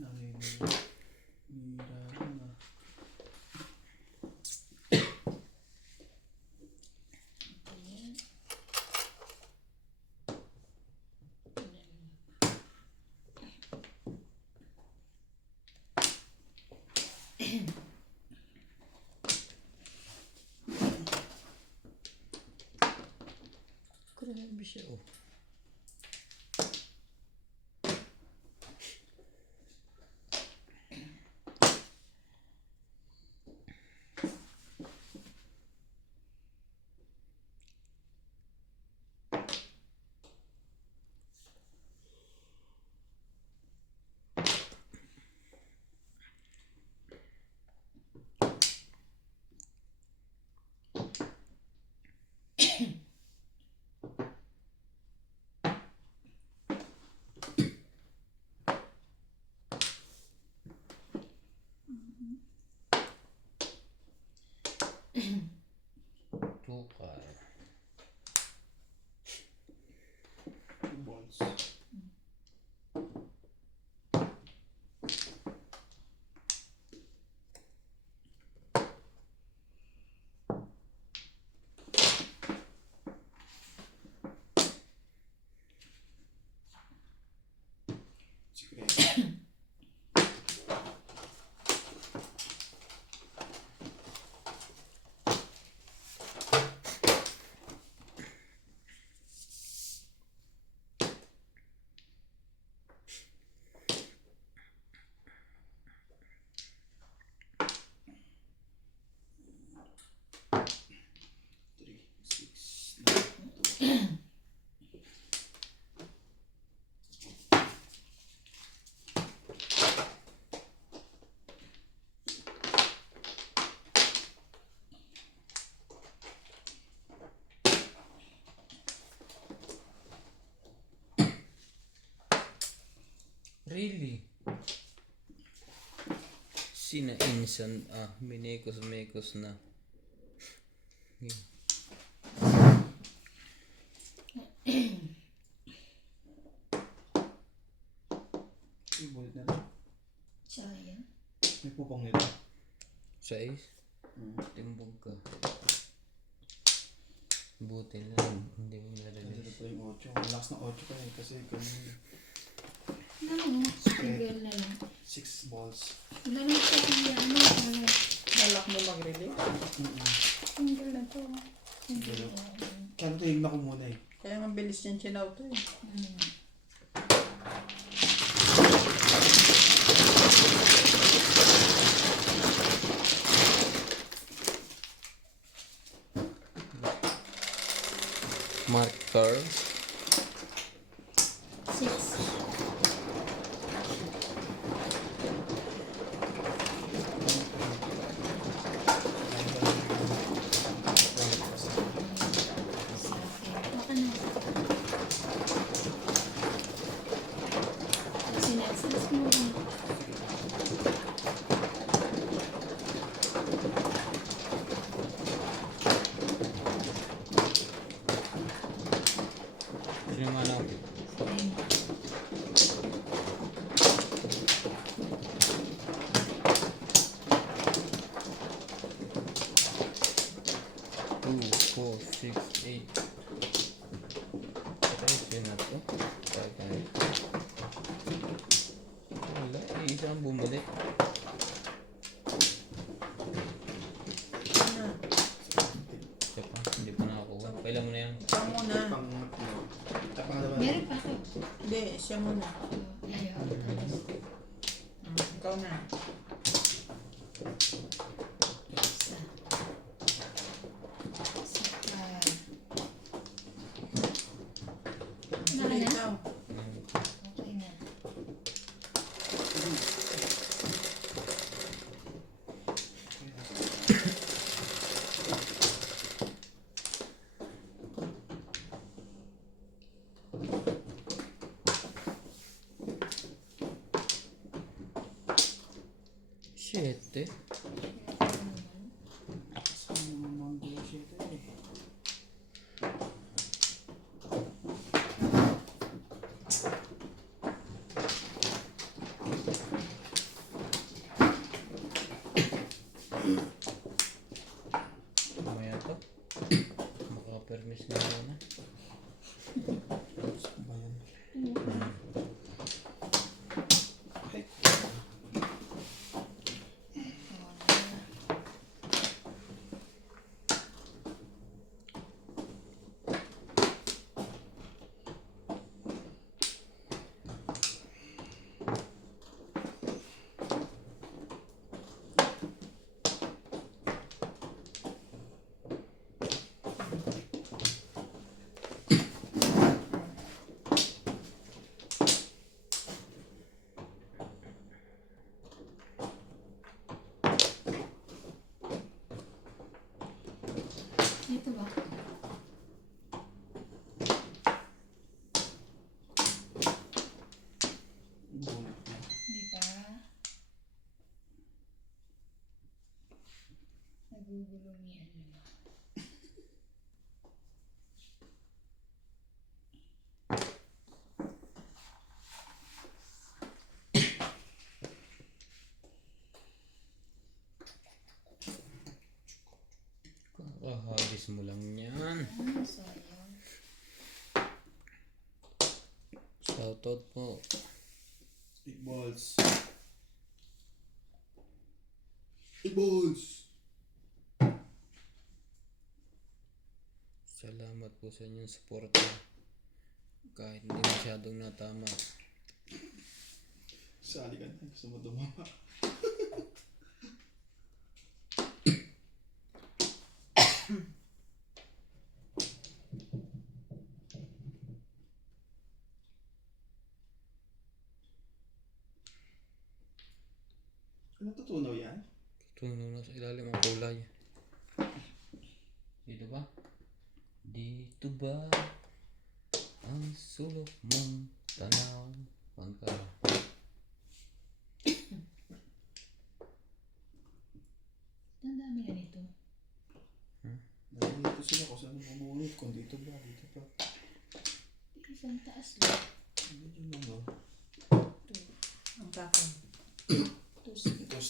Nahihirapan na. Grabe siya oh. Tukar. 2 balls. Sige. Three, six, nine. Really? Sinainsan minekos-mekos na. Yun. Ibulit na lang. Sayang. May pupong nila. Size? Hmm. Timbog ka. Buti na lang. Hindi mo Dito nare-release. pa yung 8. Ang lakas ng 8 pa eh. Kasi kanina Ano, single na lang. 6 balls. Ilan na ito ano, ano, Balak mo mag-release. single na to. Single. Kaya tingin ako muna eh. Kaya nga bilis niyang chinaw to eh. Marker. 6. Baka na. Sinasas mo rin. Sino man ako? Two, four, six, eight. Ito na to. Wala, isang bumalik. Ano? Siya pa, hindi pa nakakuha. Kailan mo na yan? Siya muna. Pang pangalawa. Meron pa ako. Hindi, siya muna. Ayaw. Ikaw na. 7. Saan naman mango siya ito eh? Mamaya to. Makapermis na yun na. Saan ba yan? Ay, Dito ba? bunot na. Di ba? Nagugulong yan. Kakahagis mo lang yan. Ah, sayang. Shoutout po. Big balls. Big balls! Salamat po sa inyong suporta. Kahit hindi masyadong natama. Sali ka na. Gusto mo dumama. Natutunaw yan? Tunog na sa ilalim ang kulay. Dito ba? Dito ba ang sulok mong tanaw? Pangka. Ang dami na nito. Nandito sila kung saan mamunod. Kung dito ba? Dito ba? Isang taas lang. Dito lang ba? Ang takin. Ito si... Dito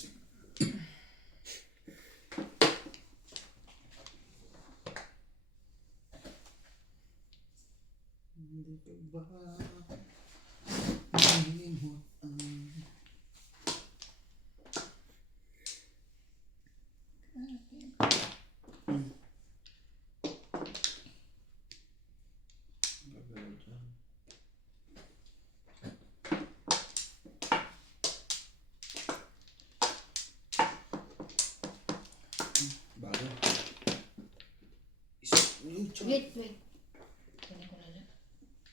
ba? Malimot ang... Gagawin dyan. Bago. Wait, wait. Kunin ko na lang.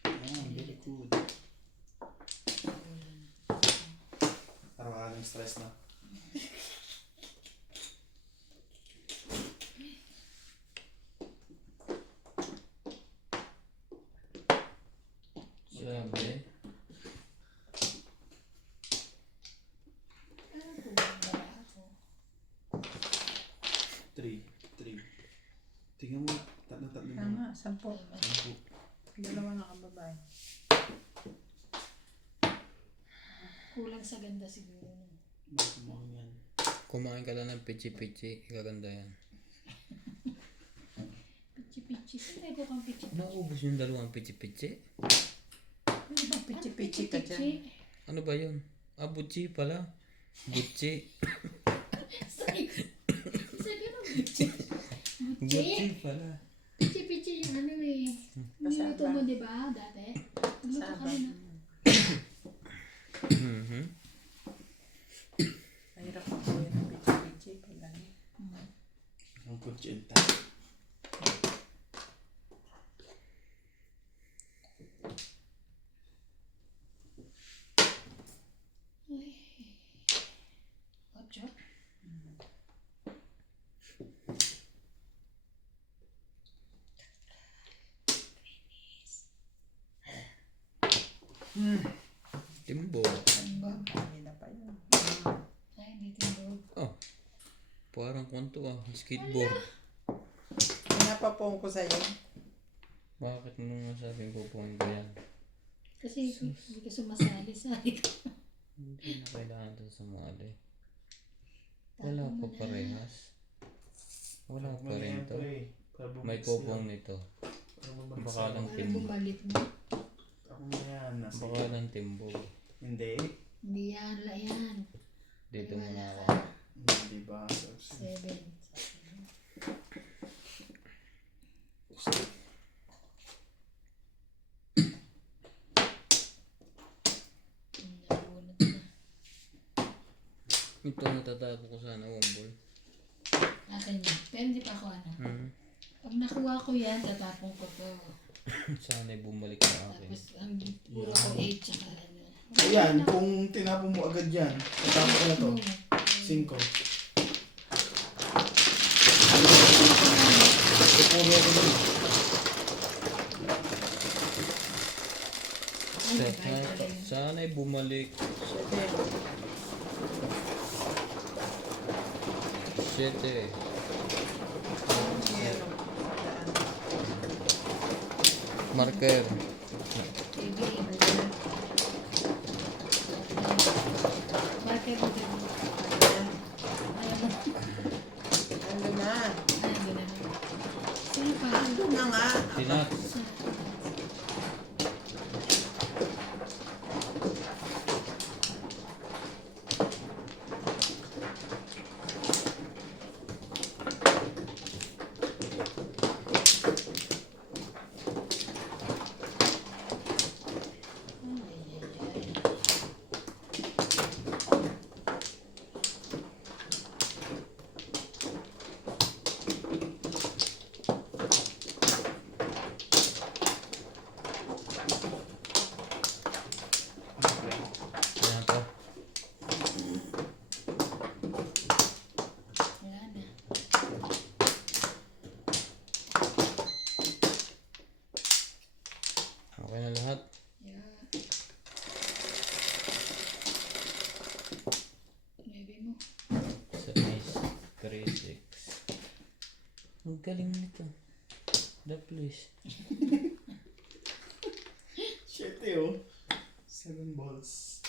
Ah, very good. Para wala ng stress na. Sabi. Ah, bumaba ako. 3. Tingnan mo. Tatlo mo. Tama, 10. Sampu. Dalawa nakababae. Kulang sa ganda siguro. Bakit mo yan? Kumain ka lang ng pichi-pichi. Gaganda yan. Pichi-pichi. Saan ko kang pichi-pichi? Naubos yung dalawang pichi-pichi? Ano ba pichi-pichi ka dyan? Ano ba yun? Ah, butchi pala. Butchi. Saan ka pichi? Butchi Pichi? pala. Pichi-pichi yung ano eh. Niluto mo diba dati? Nagluto ka Saba. rin ah. Mhm. Mahirap ako yun ang pichi-pichi. Pala. Ang kutsenta. Ocho? Timbo. Ano ba? Kanina pa yun. Ay, hindi timbog. Parang kwanto skateboard. Pinapapong ko sa'yo. Bakit mo masabing pupungin ko yan? Kasi hindi ka sumasali sa Hindi na kailangan ito sumali. Wala pa parehas. Wala pa rin to. May kupong nito. Baka lang Parang timbog. bumalik mo. Ako na yan. Nasa Baka lang timbog. Hindi. Hindi yan, wala yan. Dito Wala muna ako. ka. Hindi ba? 7. Nabunot na. Ito natatapo ko sana wambol. Akin yan. Pero hindi pa ako ano. Pag nakuha ko yan, tatapon ko to. Sana'y bumalik sa akin. Tapos ang puro ko 8 tsaka ano. Ayan, kung tinapon mo agad yan, tatapos ko na to. 5. Pupuro ako dun. Sana'y bumalik. 7. Yan o. Marker. Sige, bakit mo din? Ayaw mo. Ando na. Ayaw na. Sige pa. Ando na nga. Tinat. Yan pa. Wala na. Okay na lahat. Yeah. Maybe mo. Sa nice 3-6. Ang galing nito. The place. 7 oh. 7 balls.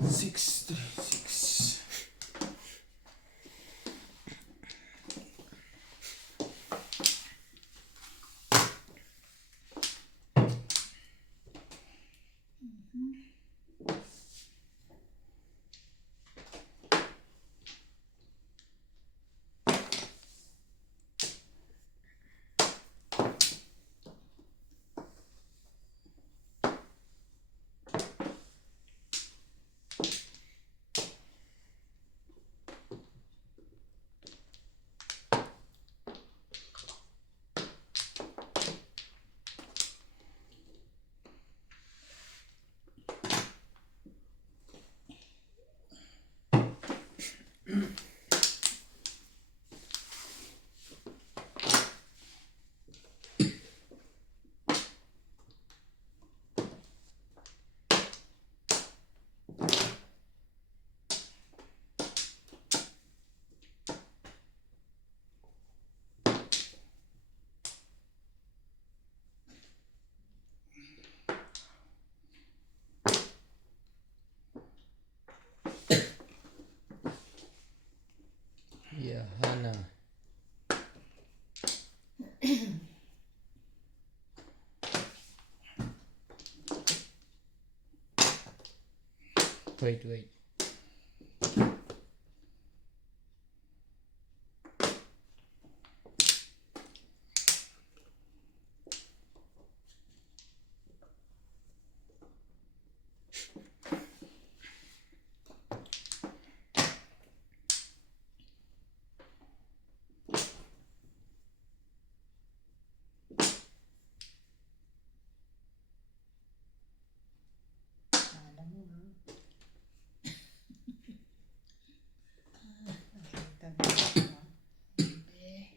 6, 3, 6. Yeah, Hana. Wait. Alam mo ha. Nakita mo ha. Eh.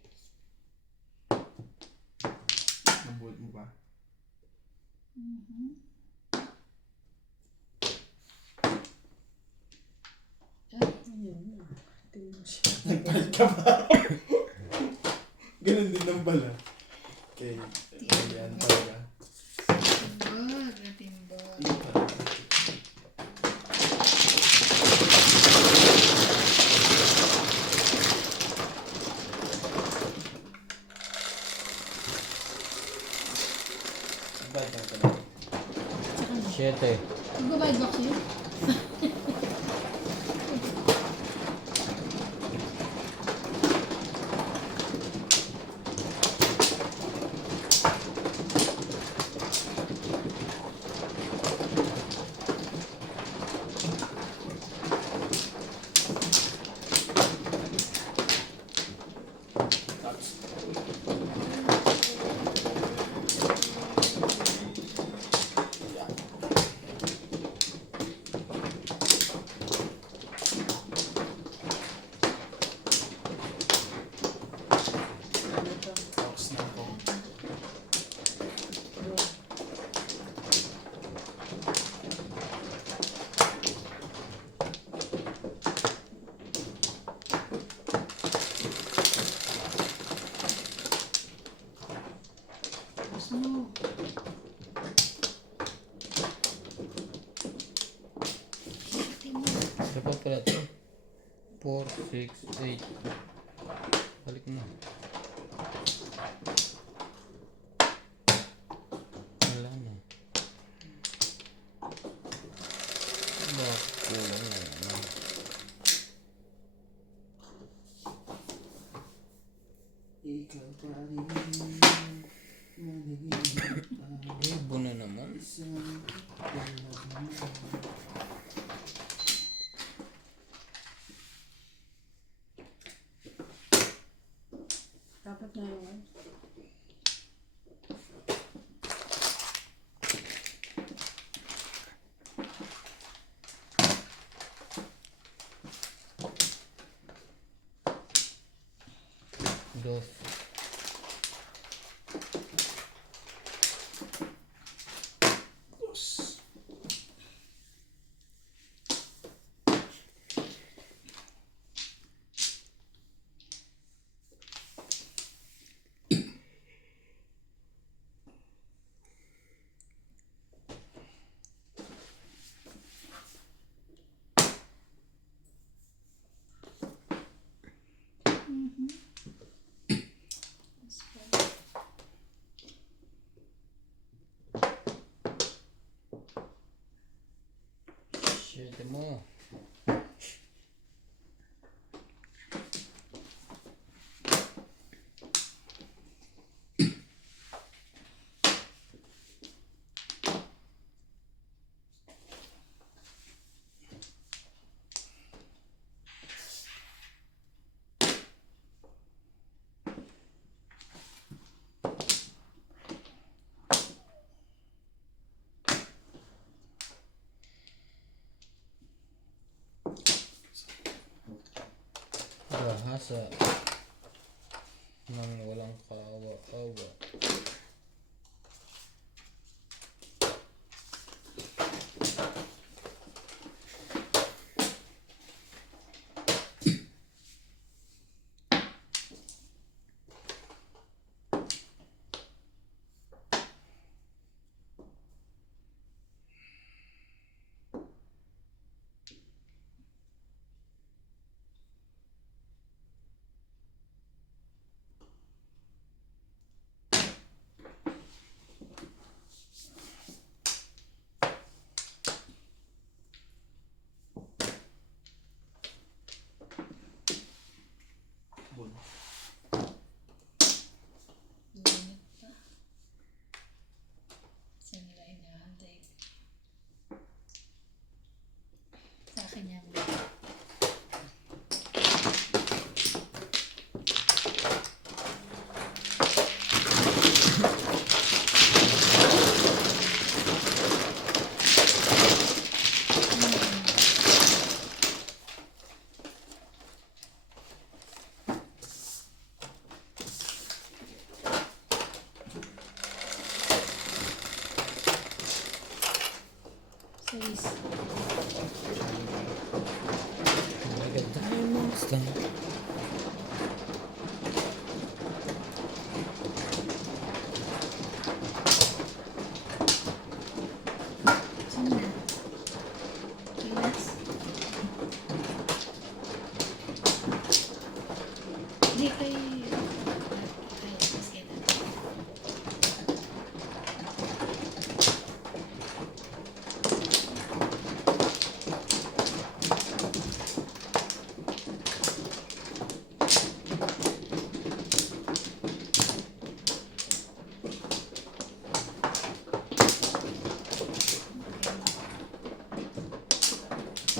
Nabuhat mo ba? Yan. Tingnan mo siya. Nagpalit ka ba? Ganun din ng bala. Okay. Ayan talaga. Timbag na timbag. Yung pala. Bad na pala. Sa kanya. 7. Magbabayad ba kayo? Ano to? Tapos na ako. Tapos mo. Shit mo. Ano pa pala ito? 4, 6, 8. Balik mo. Wala na. Bakit kulang na yan? Ikaw pa rin. Ibo na naman. Dapat na yun. Dos. Dos. Shit mo. Bahasa nang walang kawa-kawa. Basta. Saan na? Relax. Hindi kay... Ay, mas kailan.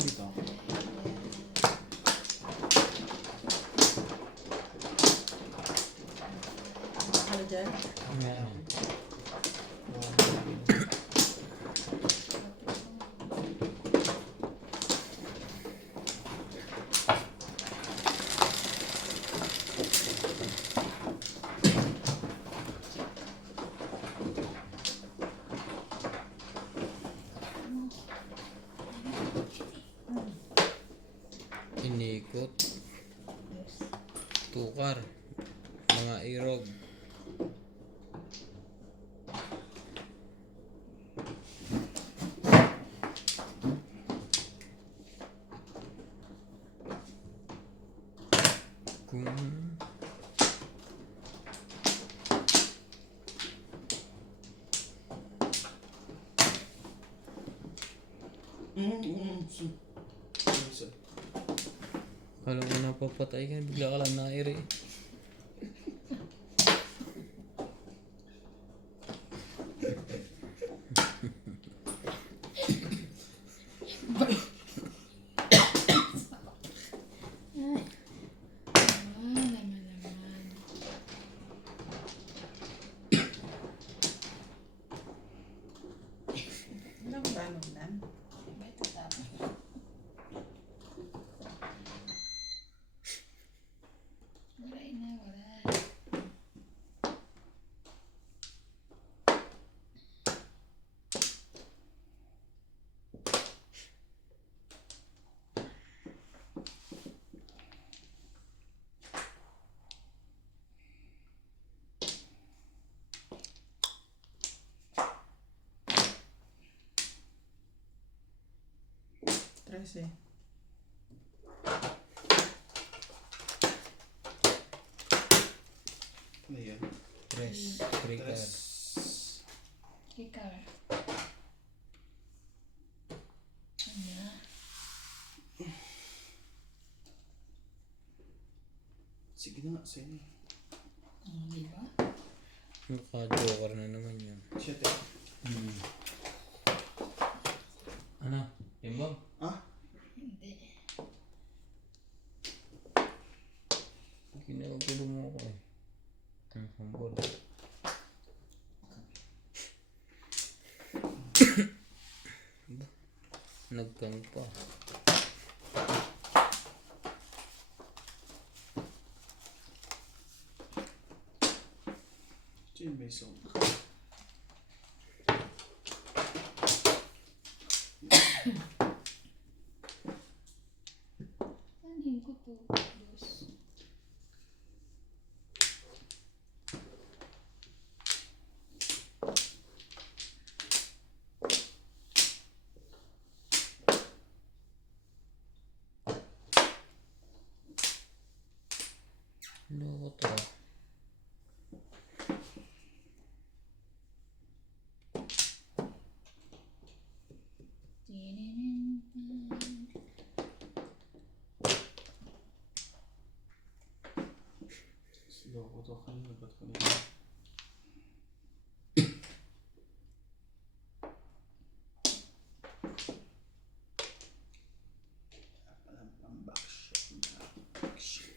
Dito. Ano dyan? Meron. Inikot. Tukar. Mga irog. Kung alam mo napapatay ka, bigla ka lang nairi. Ay. Naman. Walang banunan. Ba ito tama? Wala. Stress eh. Ano yan? Tres. Trigger. Ikaw. Ano? Sige na nga, sa'yo. Di ba? Naka-joker na naman yun. Shit eh. Ano? Timbang? Ah? Hindi. Kinagulo mo ako eh. Ang hambol. Nagkang pa. Sino may sound? Sanin ko to. Dos. Ano ko to? Slow ko to kanina. Ba't kanina? Ang backshot na. Backshot.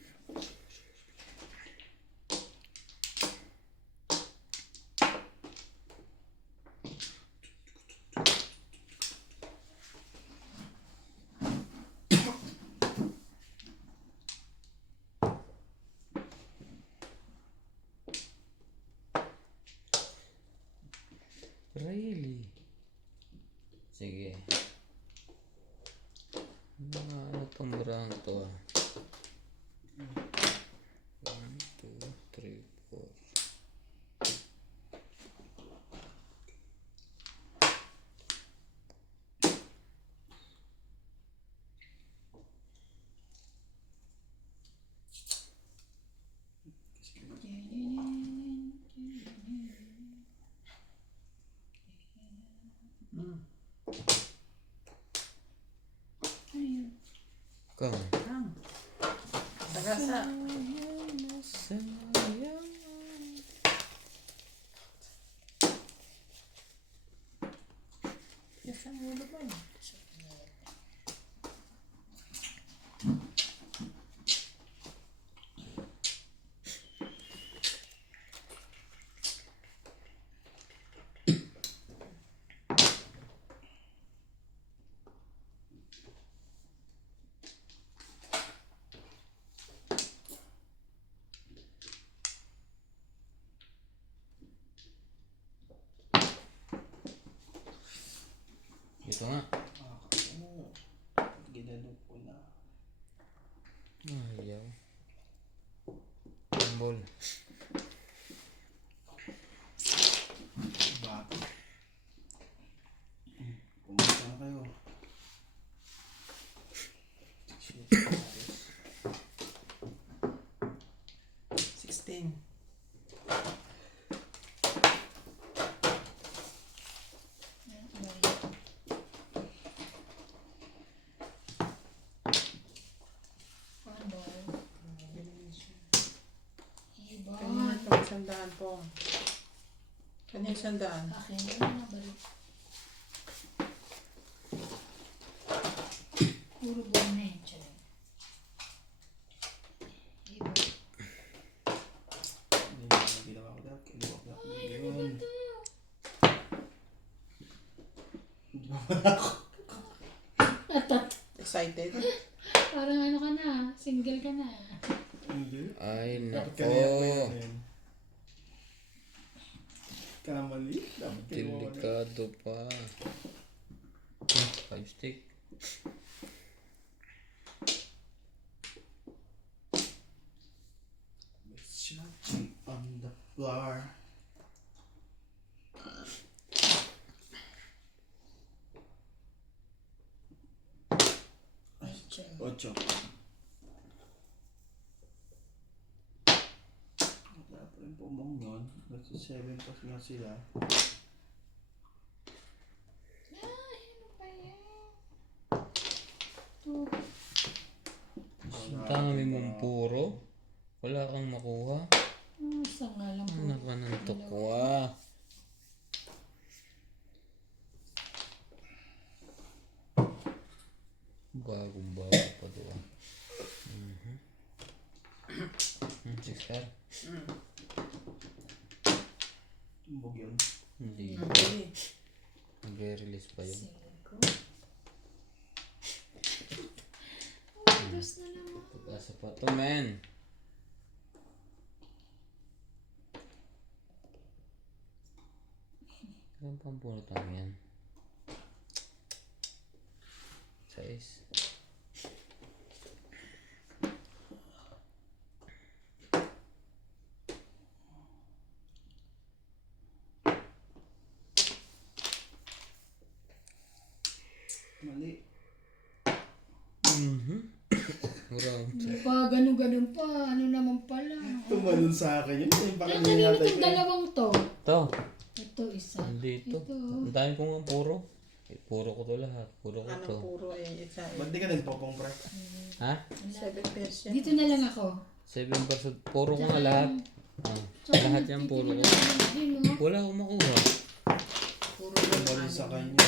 Gasa. Gasa ang ulo mo. Ito nga. Ginano po na. Ayaw. Tambol. Bago. Pumunta na kayo. Shit. 16. Kanina itong sandaan po. Kanina yung sandaan. Akin na nabalik. Puro buwan na yun. Tiyan. Iba. Hindi mo na ginawa ko dapat. Ginawa ko dapat. Yun. Ginawa na ako. Atat. Excited? Parang ano ka na. Single ka na. Hindi. Ay, Dapat nako. kanina ko yun. Kamali. Dapat kanina ko na. Delikado pa. 5 stick. Shouting on the floor. Ay, tiyan. 8. Wala pa rin pumong yun. Nasa 7 pas nga sila. Ay, ano pa yan? Ito. Ang dami mong puro. Wala kang makuha. Isa nga lang po. Anak ka ng tukwa. Bagong bago pa doon. Six-star? Tumbog yun. Hindi. Okay. Nag-release pa yun. Cinco. Oh, dos na naman. Pag-asa pa to, man. Saan pang punot yan? 6. Mali. Round. Hindi pa, ganun-ganun pa. Ano naman pala. Tumalon sa akin yun. Yung baka Ang kanina natin itong dalawang to. Ito. Ito isa. Dito. Ito. Ang dami ko nga puro. Eh, puro ko to lahat. Puro ko to. Anong puro eh. Isa Ba't eh. di ka nagpopong pre? Ha? 7%. Dito na lang ako. 7%. Puro ko nga lahat. Ah, Tsaka lahat yan puro ko. nagtitingin ako din, no? Wala akong makuha. Puro Tumalon sa kanya.